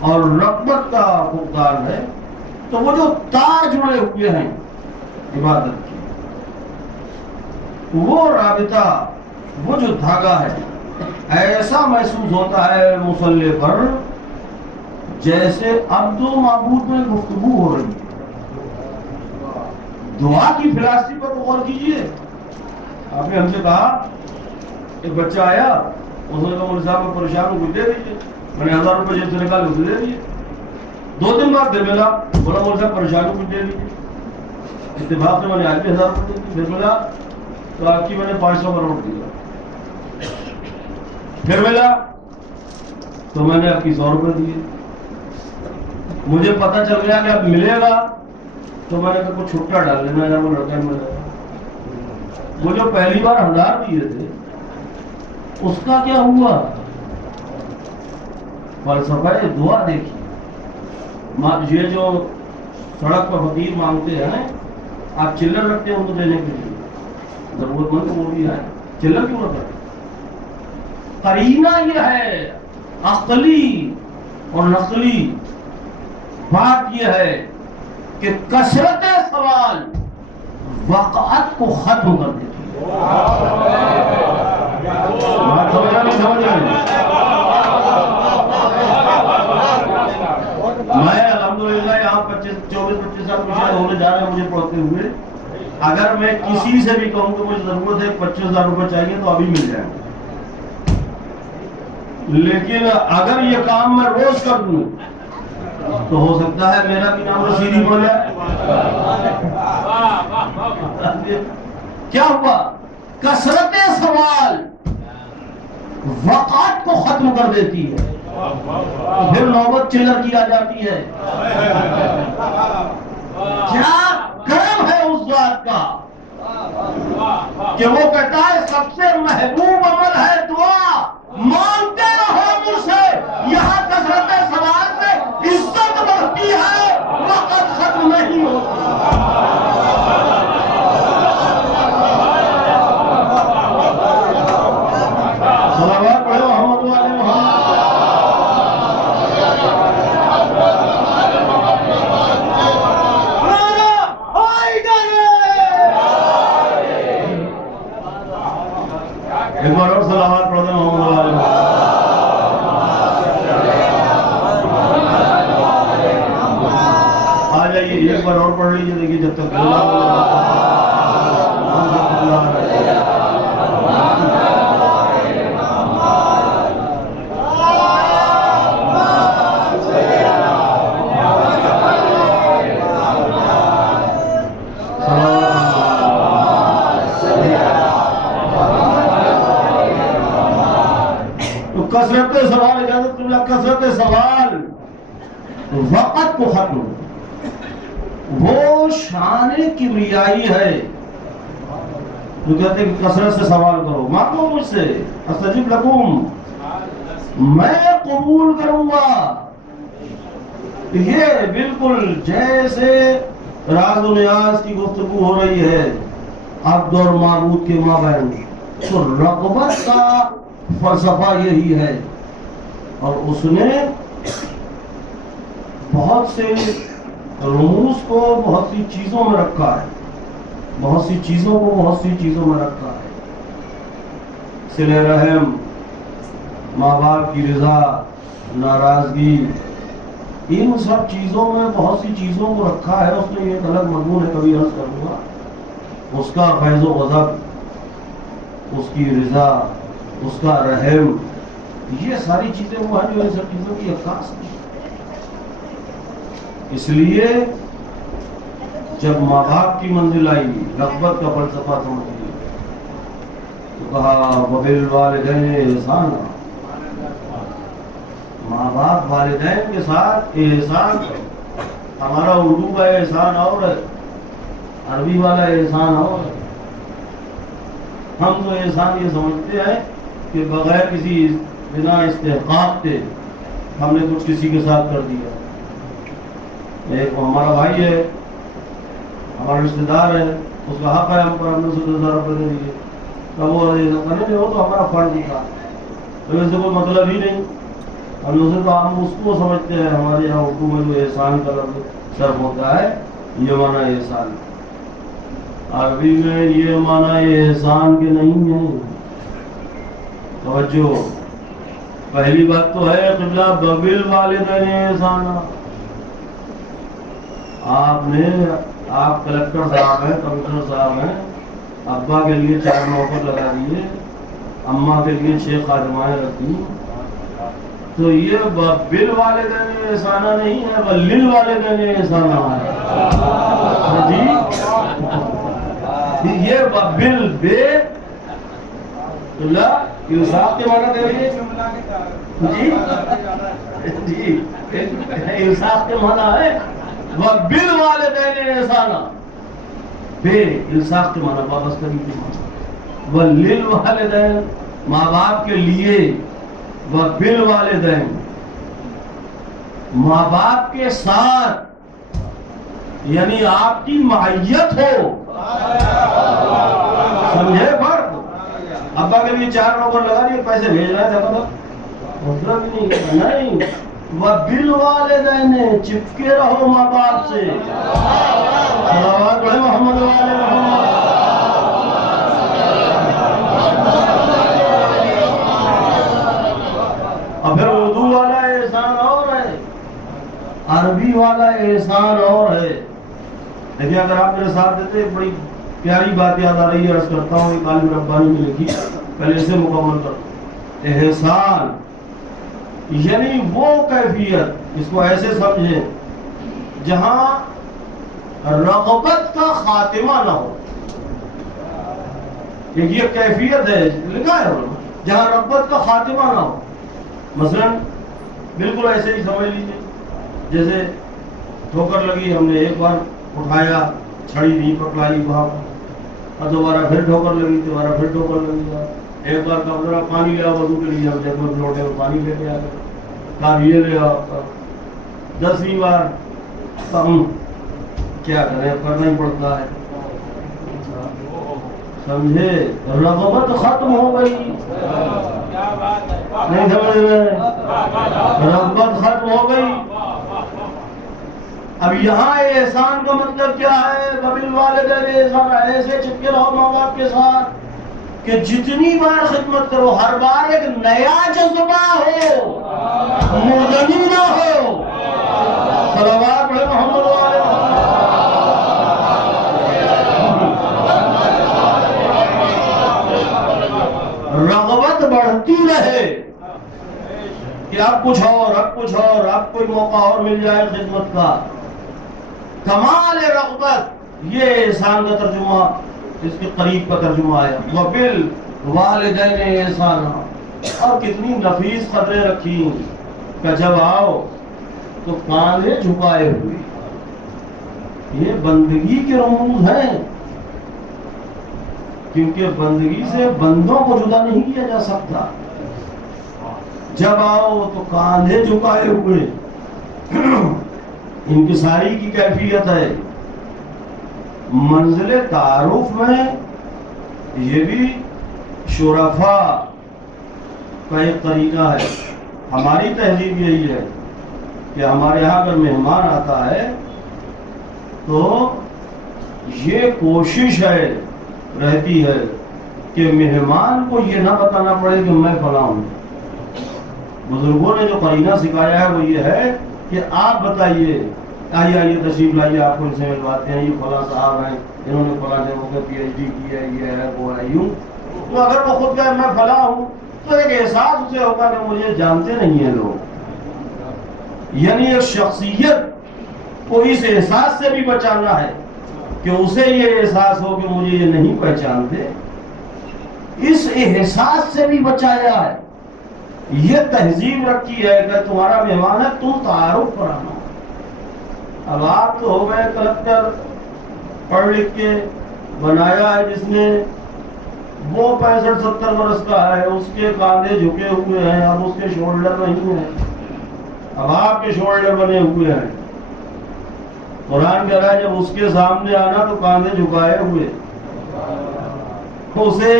اور رغبت کا فقدان ہے تو وہ جو تار جڑے ہوئے ہیں عبادت کی، وہ رابطہ، وہ جو دھاگا ہے، ایسا محسوس ہوتا ہے مصلی پر جیسے عبد و معبود میں گفتگو ہو رہی ہے۔ دعا کی فلاسفی پر غور کیجیے۔ آپ نے ہم سے کہا، ایک بچہ آیا، اس نے کہا مولوی صاحب میں پریشان ہوں، کچھ دے دیجیے۔ میں نے 1000 روپے جیب سے نکال کے دے دیے۔ 2 دن بعد پھر ملا، بولا مولوی صاحب پریشان ہوں، کچھ دے دیجیے۔ اتفاق سے میں نے آج بھی 1000 روپے دی، پھر ملا تو آپ کی میں نے 500 کا نوٹ دیا۔ پھر ملا تو میں نے آپ کی 100 روپے دیے۔ مجھے پتہ چل گیا کہ اب ملے گا تو میں نے کہا کچھ چھٹا ڈال لینا ہے، وہ لڑکا میں وہ جو پہلی بار 1000 دیے تھے اس کا کیا ہوا؟ فلسفہ دعا دیکھیے، یہ جو سڑک پر فقیر مانگتے ہیں، آپ چلر رکھتے ہیں ان کو دینے کے لیے، ضرورت مند وہ بھی ہے، چلر کیوں رکھتے ہیں؟ قرینہ یہ ہے، عقلی اور نقلی بات یہ ہے کہ کثرت سوال وقعت کو ختم کر دیتی ہے۔ میں الحمدللہ یہاں 24-25 سال مجھے ہونے جا رہے ہیں مجھے پڑھتے ہوئے، اگر میں کسی سے بھی کہوں کہ مجھے ضرورت ہے 25,000 روپے چاہیے تو ابھی مل جائے، لیکن اگر یہ کام میں روز کر دوں تو ہو سکتا ہے میرا بھی نام رسیدی ہو جائے۔ کیا ہوا؟ کثرت سوال وقعت کو ختم کر دیتی ہے، پھر نوبت چلر کی آ جاتی ہے۔ کیا کرم ہے اس ذات کا کہ وہ کہتا ہے سب سے محبوب عمل ہے دعا، مانگتے رہو مجھ سے، یہاں کثرت سوال سے عزت بڑھتی ہے، وقت ختم نہیں ہوتی۔ صلوات پڑھو محمد والے محمد۔ ایک بار اور صلوات پڑھو محمد والے محمد۔ آ جائیے ایک بار اور پڑھ لیجیے، دیکھیے جب تک کثرت سوال، اجازت اللہ، کثرت سوال وقت کو ختم، وہ شان کبریائی ہے جو کہتے ہیں کہ کثرت سے سوال کرو، مانگو مجھ سے، استجب لکم، میں قبول کروں گا۔ یہ بالکل جیسے راز و نیاز کی گفتگو ہو رہی ہے عبد اور معبود کے مابین، تو رغبت کا فلسفہ یہی ہے، اور اس نے بہت سے رموز کو بہت سی چیزوں میں رکھا ہے، بہت سی چیزوں کو بہت سی چیزوں میں رکھا ہے۔ صلہ رحم، ماں باپ کی رضا، ناراضگی، ان سب چیزوں میں بہت سی چیزوں کو رکھا ہے۔ اس نے ایک الگ مضمون ہے، کبھی عرض کروں گا، اس کا فیض و غضب، اس کی رضا، اس کا رحم، یہ ساری چیزیں وہ ہیں جو ان سب چیزوں کی عکاس ہیں۔ اس لیے جب ماں باپ کی منزل آئی، رغبت کا فلسفہ سمجھ لیا، تو کہا وبالوالدین احسانا، ماں باپ والدین کے ساتھ احسان کرو۔ ہمارا اردو کا احسان اور ہے، عربی والا احسان اور ہے۔ ہم تو احسان یہ سمجھتے ہیں کہ بغیر کسی بنا استحقاق کے ہم نے کچھ کسی کے ساتھ کر دیا۔ ایک ہمارا بھائی ہے، ہمارا رشتے دار ہے، اس کا حق ہے ہم پر، ہم نے اسے 10,000 روپئے دے دیے، تب وہ تو ہمارا فرض ہی تھا، تو اسے کوئی مطلب ہی نہیں۔ ہم اسے تو ہم اس کو سمجھتے ہیں، ہمارے یہاں اردو میں جو احسان کا لفظ صرف ہوتا ہے یہ معنی احسان، عربی میں یہ معنی احسان کے نہیں ہے۔ توجہ، پہلی بات تو ہے قبلہ وبالوالدین احسانا۔ آپ کلکٹر صاحب ہیں، کمشنر صاحب ہیں، ابا کے لیے 4 نوکر لگا دیے، اماں کے لیے 6 خادمائیں رکھی، تو یہ بالوالدین احسانا نہیں ہے، للوالدین احسانا ہے جی۔ یہ بل بے انصاف کے معنی دے رہی ہے جی، انصاف کے معنی ہے وبالوالدین احسانا، بے انصاف کے معنی وابستگی کے معنی، وللوالدین ماں باپ کے لیے، وبالوالدین ماں باپ کے ساتھ، یعنی آپ کی معیت ہو، سمجھے فرق؟ ابا کے لیے 4 نوکر لگا دیے، پیسے بھیج رہا ہے مطلب نہیں، وبالوالدین چپکے رہو ماں باپ سے، صلوات محمد وعلی محمد۔ اور پھر اردو والا احسان اور ہے، عربی والا احسان اور ہے۔ دیکھیں اگر آپ میرے ساتھ دیتے، ایک بڑی پیاری بات یاد آ رہی ہے، عرض کرتا ہوں، ایک عالم ربانی میں لکھی، پہلے اسے مکمل کر۔ احسان یعنی وہ کیفیت، اس کو ایسے سمجھیں، جہاں رغبت کا خاتمہ نہ ہو۔ یہ کیفیت ہے، لکھا ہے جہاں رغبت کا خاتمہ نہ ہو۔ مثلا بالکل ایسے ہی سمجھ لیجیے، جیسے ٹھوکر لگی، ہم نے ایک بار اٹھایا، چھڑی نہیں پکڑائی وہاں پر، اور دوبارہ پھر ٹھوکر لگی، دوبارہ پھر ٹھوکر لگی، ایک بار کا ذرا پانی لیا وضو کے لیے، ہم جب لوٹے میں پانی لے کے آ گئے، کہا یہ لے آؤ، 10ویں بار ہم کیا کریں، کرنا ہی پڑتا ہے، سمجھے؟ رغبت ختم ہو گئی، نہیں سمجھ رہے؟ رغبت ختم ہو گئی۔ اب یہاں احسان کا مطلب کیا ہے؟ وبالوالدین احسانا، ایسے چپکے رہو ماں باپ کے ساتھ کہ جتنی بار خدمت کرو، ہر بار ایک نیا جذبہ ہو، مردنی نہ ہو۔ صلوات محمد وعلی محمد۔ رغبت بڑھتی رہے کہ اب کچھ اور، اب کچھ اور، اب کوئی موقع اور مل جائے خدمت کا۔ کمال رغبت، یہ احسان کا ترجمہ، اس کے قریب کا ترجمہ آیا، وبالوالدین احسانا۔ اور کتنی نفیس قدریں رکھی کہ جب آؤ تو کاندھے جھکائے ہوئے، یہ بندگی کے رموز ہیں، کیونکہ بندگی سے بندوں کو جدا نہیں کیا جا سکتا۔ جب آؤ تو کاندھے جھکائے ہوئے، انکساری کی کیفیت ہے۔ منزل تعارف میں یہ بھی شرفا کا ایک طریقہ ہے۔ ہماری تہذیب یہی ہے کہ ہمارے یہاں اگر مہمان آتا ہے تو یہ کوشش رہتی ہے کہ مہمان کو یہ نہ بتانا پڑے کہ میں فلاں ہوں۔ بزرگوں نے جو قرینہ سکھایا ہے وہ یہ ہے کہ آپ بتائیے، آئیے تشریف لائیے، آپ کو ان سے ملواتے ہیں، یہ فلاں صاحب ہیں، انہوں نے فلاں جگہوں پہ PhD کی ہے، یہ ہے وہ ہے، یوں۔ تو اگر وہ خود کہے میں فلاں ہوں تو ایک احساس اسے ہوگا کہ مجھے جانتے نہیں ہیں لوگ، یعنی ایک شخصیت کو اس احساس سے بھی بچانا ہے کہ اسے یہ احساس ہو کہ مجھے یہ نہیں پہچانتے۔ اس احساس سے بھی بچایا ہے. یہ تہذیب رکھی ہے کہ تمہارا مہمان ہے تم تعارف پر آنا. اب آپ تو ہو گئے کلکٹر, پڑھ لکھ کے بنایا ہے جس نے, وہ 65-70 برس کا ہے, اس کے کاندھے جھکے ہوئے ہیں, اب اس کے شولڈر نہیں ہیں, اب آپ کے شولڈر بنے ہوئے ہیں. قرآن کہہ رہا ہے جب اس کے سامنے آنا تو کاندھے جھکائے ہوئے. اسے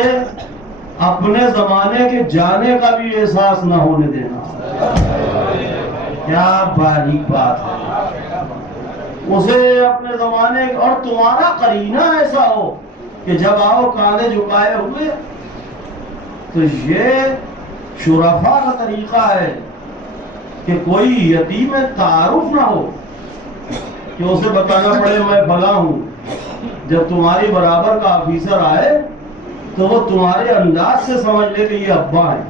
اپنے زمانے کے جانے کا بھی احساس نہ ہونے دینا. کیا باریک بات ہے. اسے اپنے زمانے, اور تمہارا قرینہ ایسا ہو کہ جب آؤ کاندھے جھکائے ہوئے. تو یہ شرفاء کا طریقہ ہے کہ کوئی یتیم تعارف نہ ہو, کہ اسے بتانا پڑے میں فلاں ہوں. جب تمہاری برابر کا آفیسر آئے تو وہ تمہارے انداز سے سمجھ لے کہ یہ ابا ہے.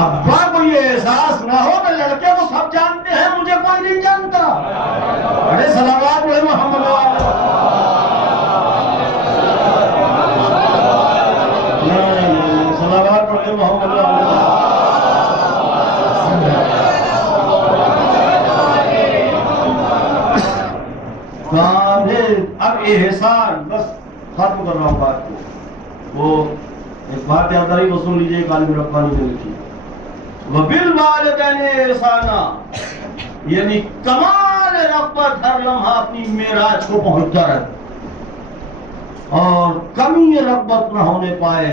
ابا کو یہ احساس نہ ہو کہ لڑکے کو سب جانتے ہیں, مجھے کوئی نہیں جانتا. ارے صلوات علی محمد. صلوات علی محمد. اب احسان, بس ختم کر رہا ہوں بات کو. وہ ایک بات یاد آئی, وہ سن لیجیے, عالم ربانی نے لکھی, وَبِالْوَالِدَيْنِ إِحْسَانًا, یعنی کمال رغبت ہر لمحہ اپنی معراج کو پہنچتا رہے, اور کمی رغبت نہ ہونے پائے.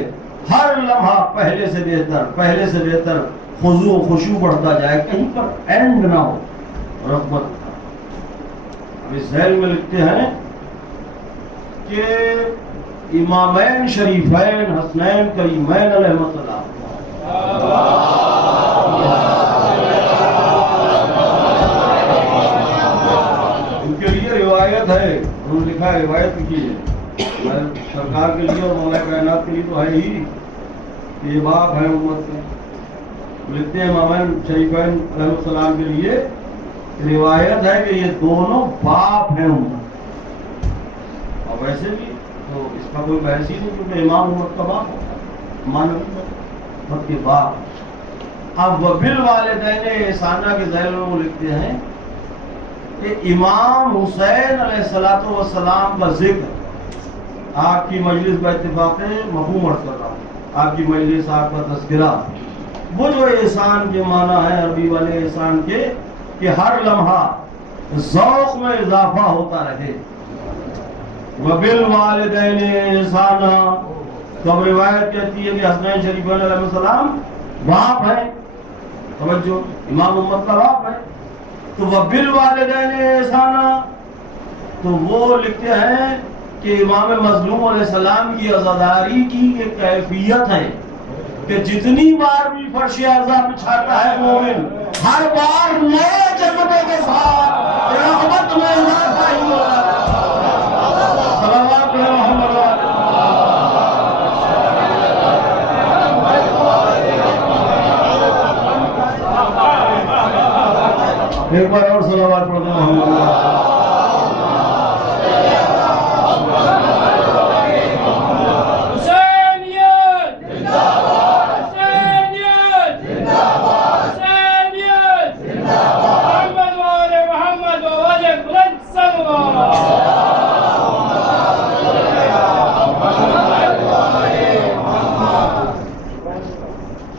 ہر لمحہ پہلے سے بہتر, پہلے سے بہتر, خضوع و خشوع بڑھتا جائے, کہیں پر اینڈ نہ ہو رغبت. اب اس ذیل میں لکھتے ہیں کہ امامین شریفین حسنین کریمین علیہ السلام, ان کے لیے روایت ہے, انہوں نے لکھا ہے روایت کی ہے سرکار کے لیے اور مولا کائنات کے لیے تو ہے ہی, یہ باپ ہے امت کے. لکھتے ہیں امامین شریفین علیہ السلام کے لیے روایت ہے کہ یہ دونوں باپ ہیں امت. اور ویسے بھی تو اس کا کوئی بحث ہی نہیں, کیونکہ امام امت کا باپ ہوتا ہے, مانوی امت کے باپ. اب وبالوالدین احسانہ کے ذیل میں وہ لکھتے ہیں کہ امام حسین علیہ السلام کا ذکر, آپ کی مجلس با اتفاق مفہوم عرض کر رہا ہوں, آپ کی مجلس, آپ کا تذکرہ, وہ جو احسان کے معنی ہے عربی والے احسان کے, کہ ہر لمحہ ذوق میں اضافہ ہوتا رہے. وبالوالدین احسانا, تو اب روایت کہتی ہے کہ حسنین شریفین علیہ السلام باپ ہیں, توجہ, امام امت کا باپ ہے. تو وبالوالدین احسانا, تو وہ لکھتے ہیں کہ امام مظلوم علیہ السلام کی عزاداری کی ایک کیفیت ہے کہ جتنی بار بھی فرش ارضا بچھاتا ہے مومن, ہر بار نئے جذبے کے ساتھ رغبت میں اضافہ ہی ہوتا ہے. صلوات علی محمد. ایک بار اور صلوات پڑھتے ہیں محمد.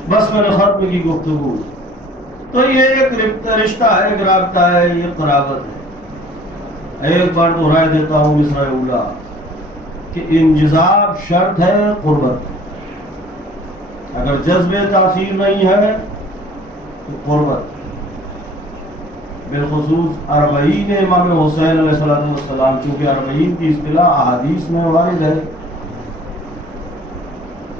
بس میں نے ختم کی گفتگو. تو یہ ایک رشتہ ہے, ایک رابطہ ہے, یہ قرابت ہے. ایک بار دہرائے دیتا ہوں مصرع اولا کہ انجذاب شرط ہے قربت. اگر جذب تاثیر نہیں ہے تو قربت. بالخصوص اربعین امام حسین علیہ السلام, چونکہ اربعین کی اصطلاح احادیث میں وارد ہے,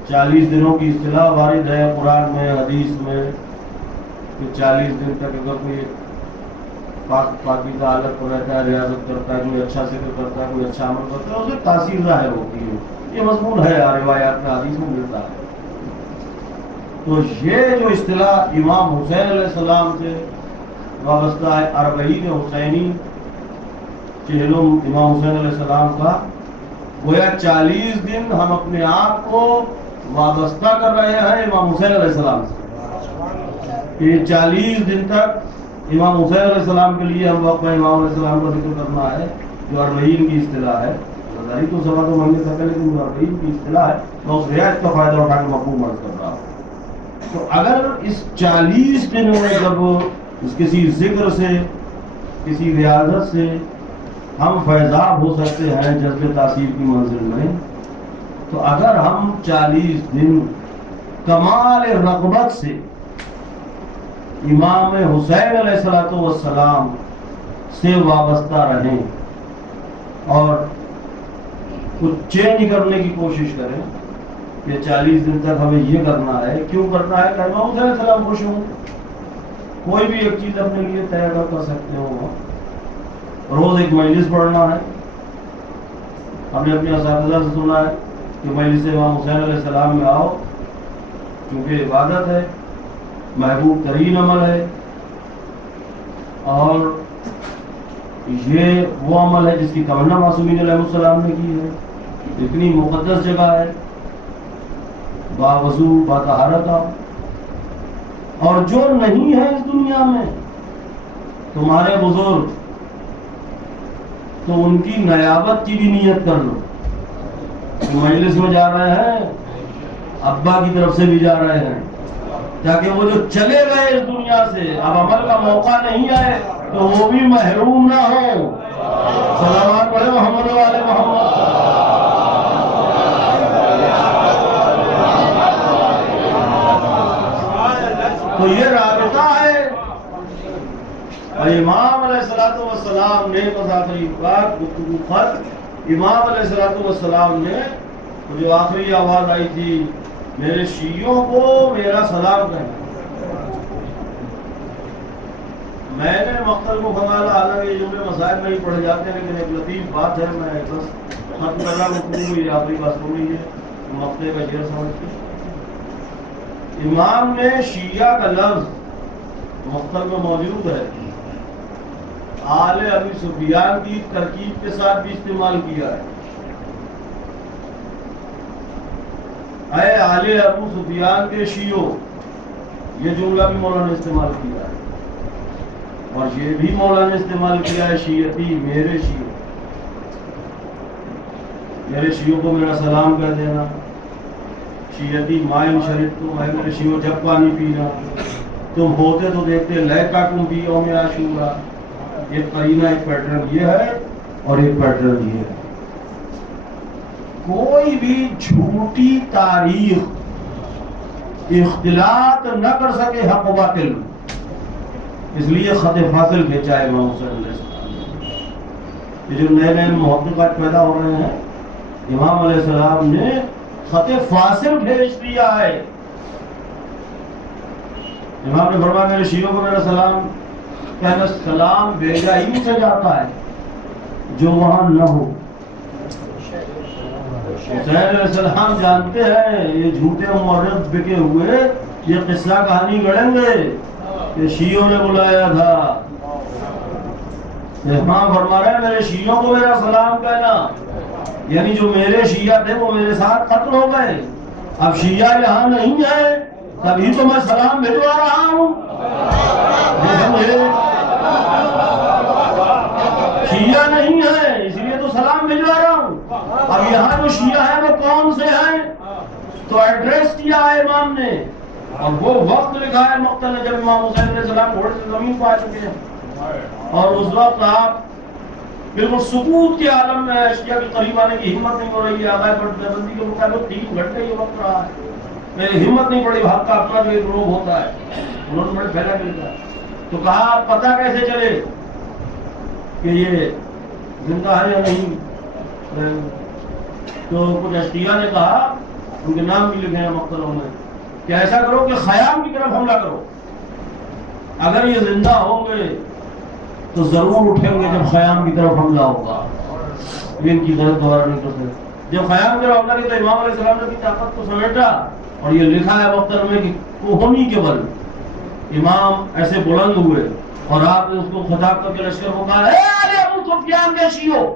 40 دنوں کی اصطلاح وارد ہے قرآن میں, حدیث میں, کہ 40 دن تک اگر کوئی پاکیزہ حالت پر رہتا ہے, ریاضت کرتا ہے, کوئی اچھا ذکر کرتا ہے, کوئی اچھا عمل کرتا ہے, اسے تاثیر ظاہر ہوتی ہے. یہ مضمون ہے روایات میں, حدیث میں ملتا ہے. تو یہ جو اصطلاح امام حسین علیہ السلام سے وابستہ ہے, اربعین حسینی, چہلم امام حسین علیہ السلام کا گویا 40 دن ہم اپنے آپ کو وابستہ کر رہے ہیں امام حسین علیہ السلام سے. یہ 40 دن تک امام حسین علیہ السلام کے لیے ہم وقت امام علیہ السلام کا ذکر کرنا ہے جو اربعین کی اصطلاح ہے. غزالی تو سوا تو مانگے سکے لیکن اربعین کی اصطلاح ہے. میں اس رعایت کا فائدہ اٹھا کے مفہوم عرض کر رہا ہوں. تو اگر اس 40 دنوں میں جب کسی ذکر سے کسی ریاضت سے ہم فیضاب ہو سکتے ہیں جذب تاثیر کی منزل میں، تو اگر ہم 40 دن کمال رغبت سے امام حسین علیہ السلام سے وابستہ رہیں اور کچھ چینج کرنے کی کوشش کریں کہ 40 دن تک ہمیں یہ کرنا ہے. کیوں کرنا ہے؟ کہ امام حسین علیہ السلام خوش ہوں. کوئی بھی ایک چیز اپنے لیے طے کر سکتے ہو. روز ایک مجلس پڑھنا ہے. ہم نے اپنے اساتذہ سے سنا ہے کہ مجلس امام حسین علیہ السلام میں آؤ، کیونکہ عبادت ہے، محبوب ترین عمل ہے، اور یہ وہ عمل ہے جس کی تمنا معصومین علیہ السلام نے کی ہے. اتنی مقدس جگہ ہے، باوضو باطہارت آؤ. اور جو نہیں ہے اس دنیا میں تمہارے بزرگ، تو ان کی نیابت کی بھی نیت کر لو. مجلس میں جا رہے ہیں، ابا کی طرف سے بھی جا رہے ہیں، تاکہ وہ جو چلے گئے اس دنیا سے اب عمل کا موقع نہیں آئے تو وہ بھی محروم نہ ہو. صلوات پڑھے محمد والے محمد. تو یہ رابطہ ہے. امام علیہ السلام نے آخری بات گفتگو خط امام علیہ السلام نے جو آخری آواز آئی تھی، میرے شیعوں کو میرا سلام کہنا. میں نے مقتل کو بنانا، حالانکہ یہ جملے مسائل میں ہی پڑھے جاتے ہیں، لیکن ایک لطیف بات ہے، میں بس ختم کر رہا ہوں. یہ آخری بات سن لیجیے مقتے کا شعر سمجھ کے. امام نے شیعہ کا لفظ مقتل میں موجود ہے، آل ابی سفیان کی ترکیب کے ساتھ بھی استعمال کیا ہے. اے آل ابو سفیان کے شیعوں، یہ جملہ بھی مولانا نے استعمال کیا ہے. اور یہ بھی مولانا نے استعمال کیا ہے، شیعتی میرے شیعوں، میرے شیعوں کو میرا سلام کر دینا. شیعتی مائن شریف تم ہے میرے شیعوں، جب پانی پینا تم ہوتے تو دیکھتے لہکا تم بھی یوم عاشورا. یہ قرینہ، ایک پیٹرن یہ ہے اور ایک پیٹرن یہ ہے. کوئی بھی جھوٹی تاریخ اختلاط نہ کر سکے حق و باطل، اس لیے خط فاصل بھیجا ہے امام حسین علیہ السلام. یہ جو نئے نئے محققات پیدا ہو رہے ہیں، امام علیہ السلام نے خط فاصل بھیج دیا ہے. امام نے فرمایا میرے شیعوں کو میرا سلام کہنا. سلام بھیجا ہی سے جاتا ہے جو وہاں نہ ہو. حسین علیہ السلام جانتے ہیں یہ جھوٹے مورخ بکے ہوئے یہ قصہ کہانی گڑیں گے کہ شیعوں نے بلایا تھا. امام فرما رہے ہیں میرے شیعوں کو میرا سلام کہنا، یعنی جو میرے شیعہ تھے وہ میرے ساتھ قتل ہو گئے. اب شیعہ یہاں نہیں ہے تبھی تو میں سلام بھجوا رہا ہوں. شیعہ نہیں ہے اس لیے تو سلام بھجوا رہا ہوں. اب یہاں جو شیعہ ہے وہ کون سے ہیں؟ تو ایڈریس کیا ہے امام نے، اور وہ وقت لکھا ہے مقتل نے جب امام حسین علیہ السلام گھوڑے سے زمین پا چکے ہیں. اور اس وقت آپ بالکل سکوت کے عالم میں اشیاء کے قریب آنے کی ہمت نہیں ہو رہی ہے. آغاز بندی کے مطابق 3 گھنٹے یہ وقت رہا ہے، میری ہمت نہیں پڑی. بھاگ کا اپنا جو ایک روگ ہوتا ہے، انہوں نے بڑے پھیلا ملتا ہے. تو کہا آپ پتہ کیسے چلے کہ یہ زندہ ہے یا نہیں؟ تو کچھ اشیاء نے کہا، ان کے نام بھی لکھے ہیں مقتلوں میں، کہ ایسا کرو کہ خیام کی طرف حملہ کرو. اگر یہ زندہ ہوں گے تو ضرور اٹھیں گے جب خیام کی طرف حملہ ہوگا. ان کی غلط دوبارہ نہیں کرتے. جب خیام کی طرف حملہ کیا تو امام علیہ السلام نے اپنی طاقت کو سمیٹا، اور یہ لکھا ہے مقتل میں کہ کوہنی کے بل امام ایسے بلند ہوئے اور آپ نے اس کو خطاب کر کے لشکر کو کہا، اے آل ابو سفیان کے شیعوں،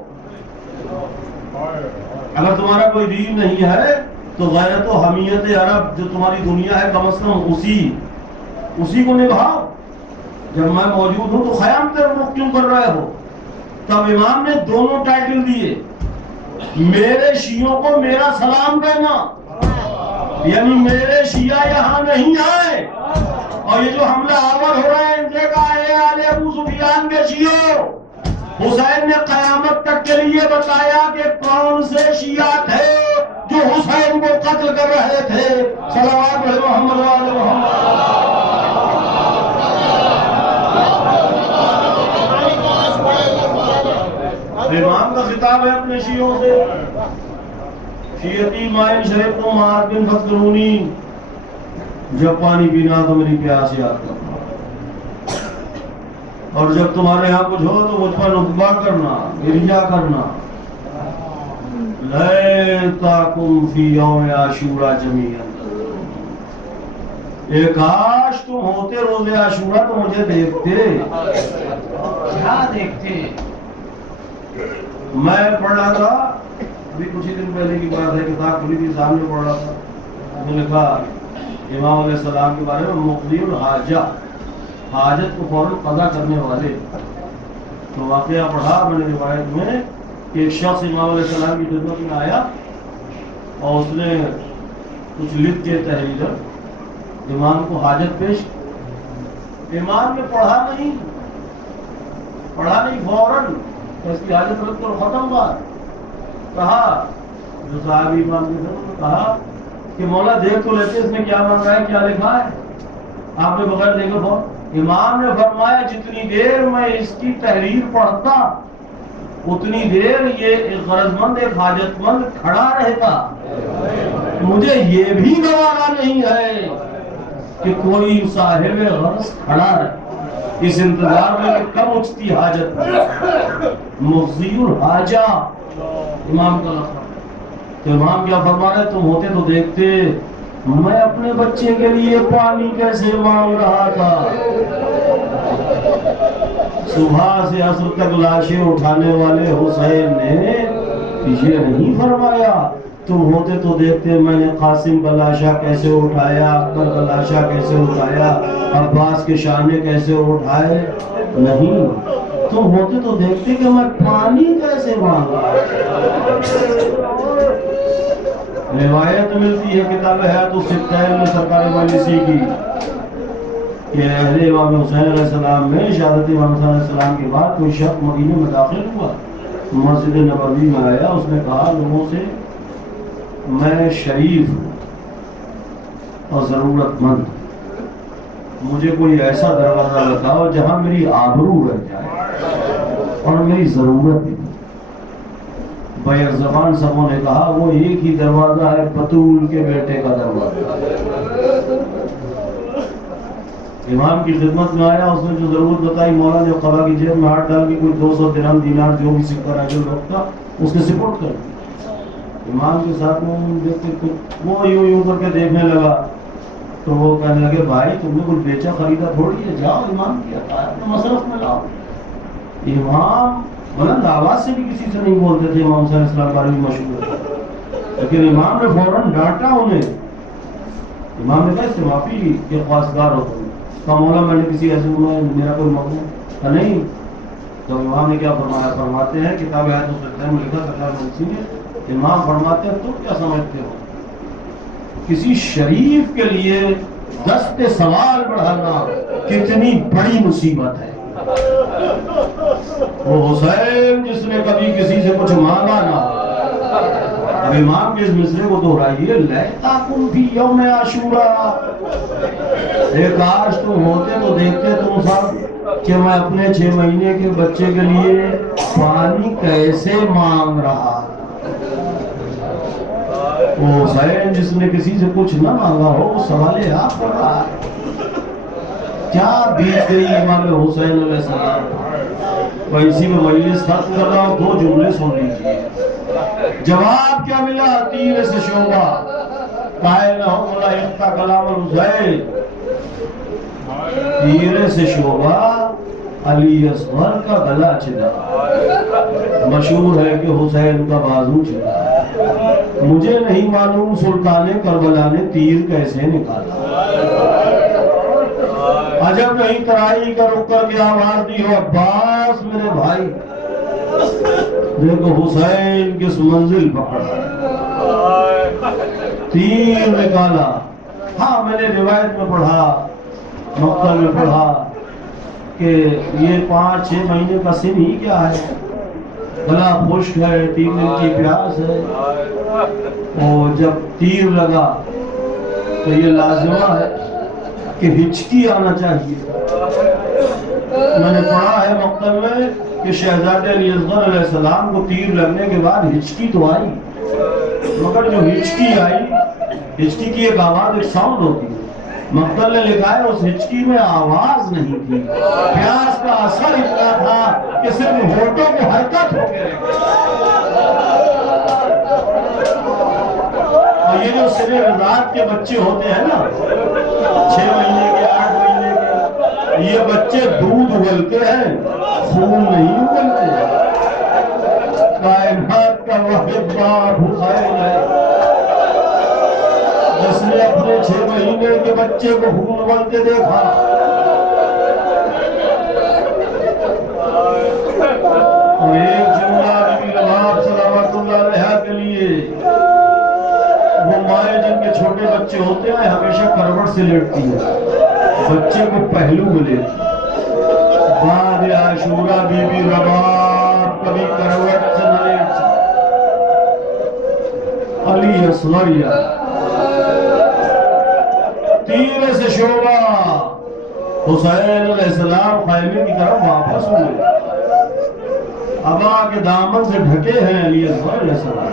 اگر تمہارا کوئی دین نہیں ہے تو غیرت و حمیت عرب جو تمہاری دنیا ہے کم از کم اسی کو نبھاؤ. جب میں موجود ہوں تو خیام پہ رخ کیوں کر رہے ہو؟ تب امام نے دونوں ٹائٹل دیے. میرے شیعوں کو میرا سلام کہنا، یعنی میرے شیعہ یہاں نہیں آئے. اور یہ جو حملہ آور ہو رہا ہے ان سے کہا ہے آل ابو سفیان کے شیعوں. حسین نے قیامت تک کے لیے بتایا کہ کون سے شیعہ تھے جو حسین کو قتل کر رہے تھے. صلوات علی محمد و آل محمد. امام کا خطاب ہے اپنے شیعوں سے. شیعتی مائن شریف کو معارفین فذکرونی، جب پانی پینا تو میری پیاس یاد کرنا، اور جب تمہارے یہاں کچھ ہو تو مجھ پر رتبہ کرنا، ارجا کرنا. لیتاکم فی یوم عاشورا جمیعا، کاش تم ہوتے روز عاشورا تو مجھے دیکھتے. کیا دیکھتے؟ میں پڑھ رہا تھا ابھی کچھ ہی دن پہلے کی بات ہے، کتاب کھلی تھی سامنے پڑھ رہا تھا. میں نے لکھا امام علیہ السلام کے بارے میں مقضی الحاجہ، حاجت کو فوراً قضا کرنے والے. تو واقعہ پڑھا میں نے روایت میں کہ ایک شخص امام علیہ السلام کی خدمت میں آیا اور اس نے کچھ لکھ کے تحریر امام کو حاجت پیش. امام نے پڑھا نہیں فوراً اس کی حاجت رکھ کر ختم بات. کہا جو صحابی امام کے تھے کہا کہ مولا دیکھ تو لیتے اس میں کیا مانگ رہا ہے، کیا لکھا ہے. آپ نے بغیر دیکھا فوراً امام نے فرمایا جتنی دیر میں اس کی تحریر پڑھتا اتنی دیر یہ ایک غرض مند ایک حاجت مند کھڑا رہتا. مجھے یہ بھی گوارا نہیں ہے کہ کوئی صاحب غرض کھڑا رہے اس انتظار میں کہ کب اٹھتی حاجت. مفضی الحاجہ امام کا لقب. تو امام کیا فرما رہے؟ تم ہوتے تو دیکھتے میں اپنے بچے کے لیے پانی کیسے مانگ رہا تھا. صبح سے عصر تک لاشیں اٹھانے والے حسین نے یہ نہیں فرمایا تم ہوتے تو دیکھتے میں نے قاسم کا لاشا کیسے اٹھایا، اکبر کا لاشا کیسے اٹھایا، عباس کے شانے کیسے اٹھائے. نہیں، تم ہوتے تو دیکھتے کہ میں پانی کیسے مانگا. روایت ملتی ہے کتاب حیات الستین میں سرکار مجلسی کی کہ اہل امام حسین علیہ السلام میں شہادت امام حسین علیہ السلام کے بعد کوئی شخص مدینے میں داخل ہوا، مسجد نبوی میں آیا. اس نے کہا لوگوں سے میں شریف ہوں اور ضرورت مند، مجھے کوئی ایسا دروازہ بتاؤ جہاں میری آبرو رہ جائے اور میری ضرورت بھی. بیک زبان سبوں نے کہا وہ ایک ہی دروازہ ہے، بطول کے بیٹے کا دروازہ. امام کی خدمت میں آیا، اس نے جو ضرورت بتائی مولا نے قبا کی جیب میں ہاتھ ڈال کے کوئی 200 درہم دینار جو بھی سکہ جو لوگ تھا اس کے سپورٹ کر دیا. امام کے ساتھ میں دیکھتے وہ یوں کر کے دیکھنے لگا تو وہ کہنے لگے بھائی تم نے کچھ بیچا خریدا تھوڑی ہے، جاؤ امام کی اپنے مصرف میں لاؤ. امام بلند آواز سے بھی کسی سے نہیں بولتے تھے، امام حسین السلام بارے میں مشہور ہے، لیکن امام نے فوراً ڈانٹا انہیں. امام نے کہا اس سے معافی کے خواستگار ہو تم. کہا مولا میں نے کسی ایسے میرا کوئی مقصد نہیں. تو امام نے کیا فرمایا؟ فرماتے ہیں کتاب حیات الستین میں لکھا سرکار مجلسی نے، امام فرماتے ہیں تم کیا سمجھتے ہو کسی شریف کے لیے دست سوال بڑھانا کتنی بڑی مصیبت ہے. وہ حسین جس نے کبھی کسی سے کچھ مانگا نہ. اب امام کے اس مصرے کو دہرائیے، لیتاکم فی یوم عاشورا، کاش تم ہوتے تو دیکھتے تم سب کہ میں اپنے 6 مہینے کے بچے کے لیے پانی کیسے مانگ رہا. وہ حسین جس نے کسی سے کچھ نہ مانگا ہو وہ سوال آپ کر رہا ہے. کیا بیت گئی امام حسین علیہ السلام. میں اسی میں مجلس ختم کر رہا ہوں، 2 جملے سن لیجیے. جواب کیا ملا؟ تیر سے شعبہ قائل نہ ہو مولا اختا کلام الحسین. تیر سے شعبہ علی اصغر کا گلا چلا. مشہور ہے کہ حسین کا بازو چلا. مجھے نہیں معلوم سلطان کربلا نے تیر کیسے نکالا، عجب نہیں ترائی کا رک کر کے آواز دی ہو عباس میرے بھائی، دیکھو حسین کس منزل پکڑا، تیر نکالا۔ ہاں میں نے روایت میں پڑھا، مقتل میں پڑھا کہ یہ 5-6 مہینے کا سن ہی کیا ہے، گلا خشک ہے، 3 دن کی پیاس ہے، اور جب تیر لگا تو یہ لازمہ ہے کہ ہچکی آنا چاہیے۔ میں نے پڑھا ہے مقتل میں کہ شہزادے علی اصغر علیہ السلام کو تیر لگنے کے بعد ہچکی تو آئی، مگر جو ہچکی آئی، ہچکی کی ایک آواز، ایک ساؤنڈ ہوتی ہے، مقتل نے لکھا ہے اس ہچکی میں آواز نہیں تھی، پیاس کا اثر اتنا تھا کہ صرف ہونٹوں کی حرکت ہو گئے۔ اور یہ جو سرے رضاعت کے بچے ہوتے ہیں نا، 6 مہینے کے، 8 مہینے کے، یہ بچے دودھ اگلتے ہیں، خون نہیں اگلتے۔ کائنات کا واحد باپ حسین ہے، جس نے اپنے 6 مہینے کے بچے کو خون اگلتے دیکھا۔ اور ایک جملہ نبی رباب صلوات اللہ علیہ کے لیے، وہ مائیں جن کے چھوٹے بچے ہوتے ہیں ہمیشہ کروٹ سے لیٹتی ہے، بچے کو پہلو میں لیتی، بعد عاشورہ بی بی رباب کبھی کروٹ سے نہ لیٹتی۔ علی اصغر تیر سے شعبہ، حسین علیہ السلام خیمے کی طرف واپس ہوئے، ابا کے دامن سے ڈھکے ہیں علی اصغر علیہ السلام۔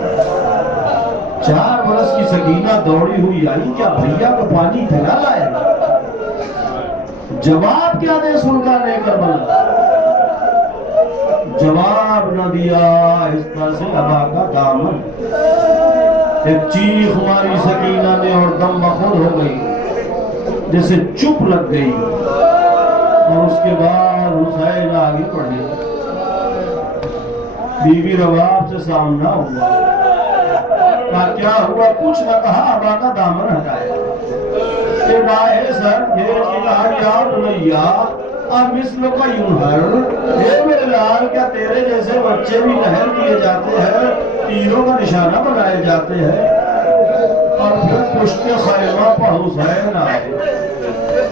4 برس کی سکینہ دوڑی ہوئی آئی، کیا بھیا کو پانی پلا لائے؟ جواب کیا دے سلطان کربلا؟ جواب نہ دیا، آہستہ سے ابا کا دامن، ایک چیخ ماری سکینہ نے اور دم بخود ہو گئی، جیسے چپ لگ گئی، اور اس کے بعد حسین آگے بڑھے، بی بی رباب سے سامنا ہوا، کہا کیا ہوا؟ کچھ نہ کہا، ابا کا دامن ہٹایا، ایک آئے سر پھیر کے کہا یا بنیا اب مثل کا ینہر، اے میرے لال کیا تیرے جیسے بچے بھی نہر دیے جاتے ہیں، تیروں کا نشانہ بنائے جاتے ہیں؟ اور پھر پشت خیمہ پر حسین آئے،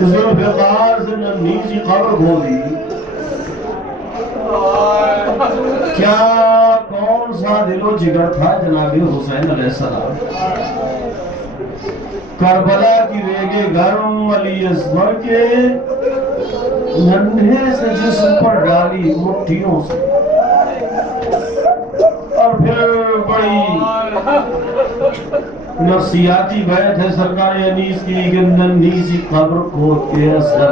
ذوالفقار سے ننھی سی قبر کھولی، کیا کون سا دل و جگر تھا جناب حسین علیہ السلام؟ کربلا کی ریگے گرم علی اصغر کے ننھے سے جسم پر ڈالی مٹھیوں سے، اور پھر بڑی نفسیاتی بیعت ہے سرکار انیس کی کہ ننھی سی قبر کو کے اثر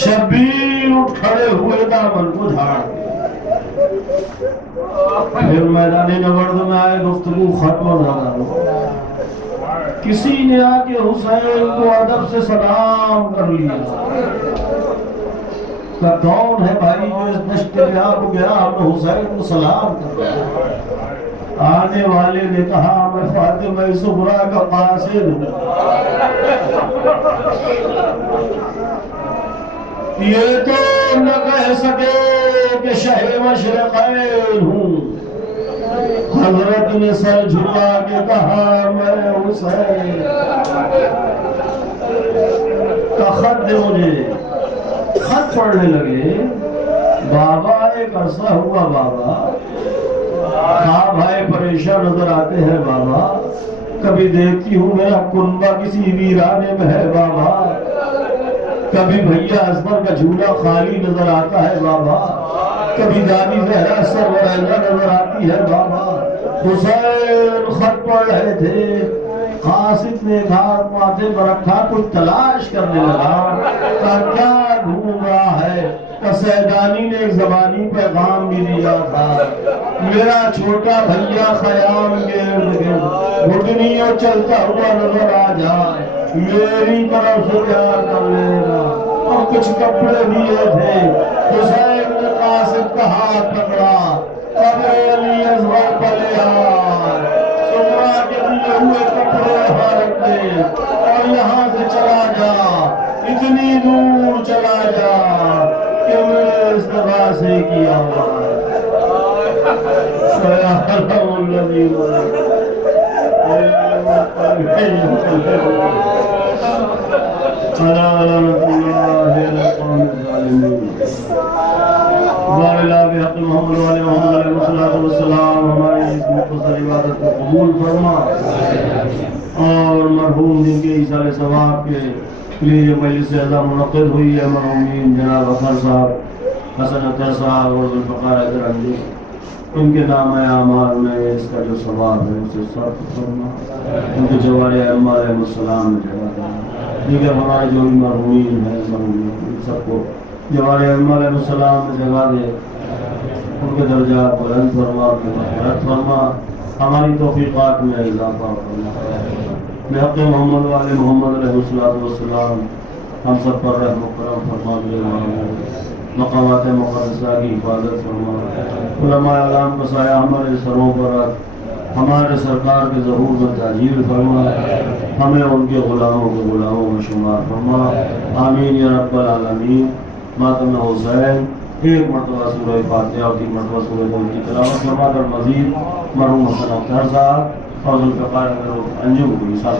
شبیر اٹھ کھڑے ہوئے دامن کو جھاڑ پھر میدان نبرد میں آئے، گفتگو ختم ہو رہا، کسی نے آ کے حسین کو ادب سے سلام کر لیا، کہ کون ہے بھائی جو اس دشت میں آ گیا؟ ہم نے حسین کو سلام کر لیا۔ آنے والے نے کہا میں فاطمہ صغریٰ کا قاصد ہوں، یہ تو نہ کہہ سکے کہ شہ مشرقین ہوں، حضرت نے سر جھکا کے کہا میں حسین کا خط دے مجھے۔ خط پڑھنے لگے، بابا ایک عرصہ ہوا بابا، خواب آئے پریشان نظر آتے ہیں بابا، کبھی دیکھتی ہوں میرا کنبہ کسی ویرانے میں ہے بابا، کبھی بھیا اصغر کا جھولا خالی نظر آتا ہے بابا، کبھی دادی زہرا سرورائندہ نظر آتی ہے بابا۔ حسین خط پڑھ رہے تھے، قاصد نے ہاتھ ماتھے پر رکھا، کچھ تلاش کرنے لگا، کیا ڈھونڈ رہا ہے؟ سیدانی نے ایک زبانی پیغام بھی دیا تھا، میرا چھوٹا بھیا خیام گرد گرد گھٹنیوں چلتا ہوا نظر آ جائے، میری طرف سے پیار کر لینا۔ اور کچھ کپڑے دیے تھے، حسین نے قاصد کا ہاتھ پکڑا، قبر علی اصغر پر لے آ، ہوئے کپڑے یہاں رکھ دے اور یہاں سے چلا جا، اتنی دور چلا جا کہ میرے اس طرح سے کیا ہوا محمد والے محمد علیہ السلام ہماری اس مختصر عبادت کو قبول فرما، اور مرحوم جن کے ایصال ثواب کے لیے یہ مجلس اعظم منعقد ہوئی ہے، مرحومین جناب اظہر صاحب، حسن اطہر صاحب اور ذوالفقار حیدر اندھی، ان کے نام اعمال میں اس کا جو ثواب ہے اسے صرف فرما، ان کے جوارِ ائمہ علیہ السلام میں جگہ دے، دیگر ہمارے جو بھی مرحومین ہیں مرحومین سب کو جوارِ ائمہ علیہ السلام میں جگہ دے، ان کے درجات بلند فرما، مغفرت فرما، ہماری توفیقات میں اضافہ فرما، بحق محمد والے محمد علیہ السلام ہم سب پر رحم و کرم فرما دے، مقامات مقدسہ کی حفاظت فرما، علماء اعلام کا سایہ ہمارے سروں پر رکھ، ہمارے سرکار کے ظہور میں تاجیل فرما، ہمیں ان کے غلاموں میں شمار فرما، آمین یا رب العالمین۔ ماتم حسین ایک مرتبہ سورہ فاتحہ اور 3 مرتبہ سورہ نور کی تلاوت فرما کر مزید مرحوم حسن اختر صاحب اور ذوالفقار انجم کو حساب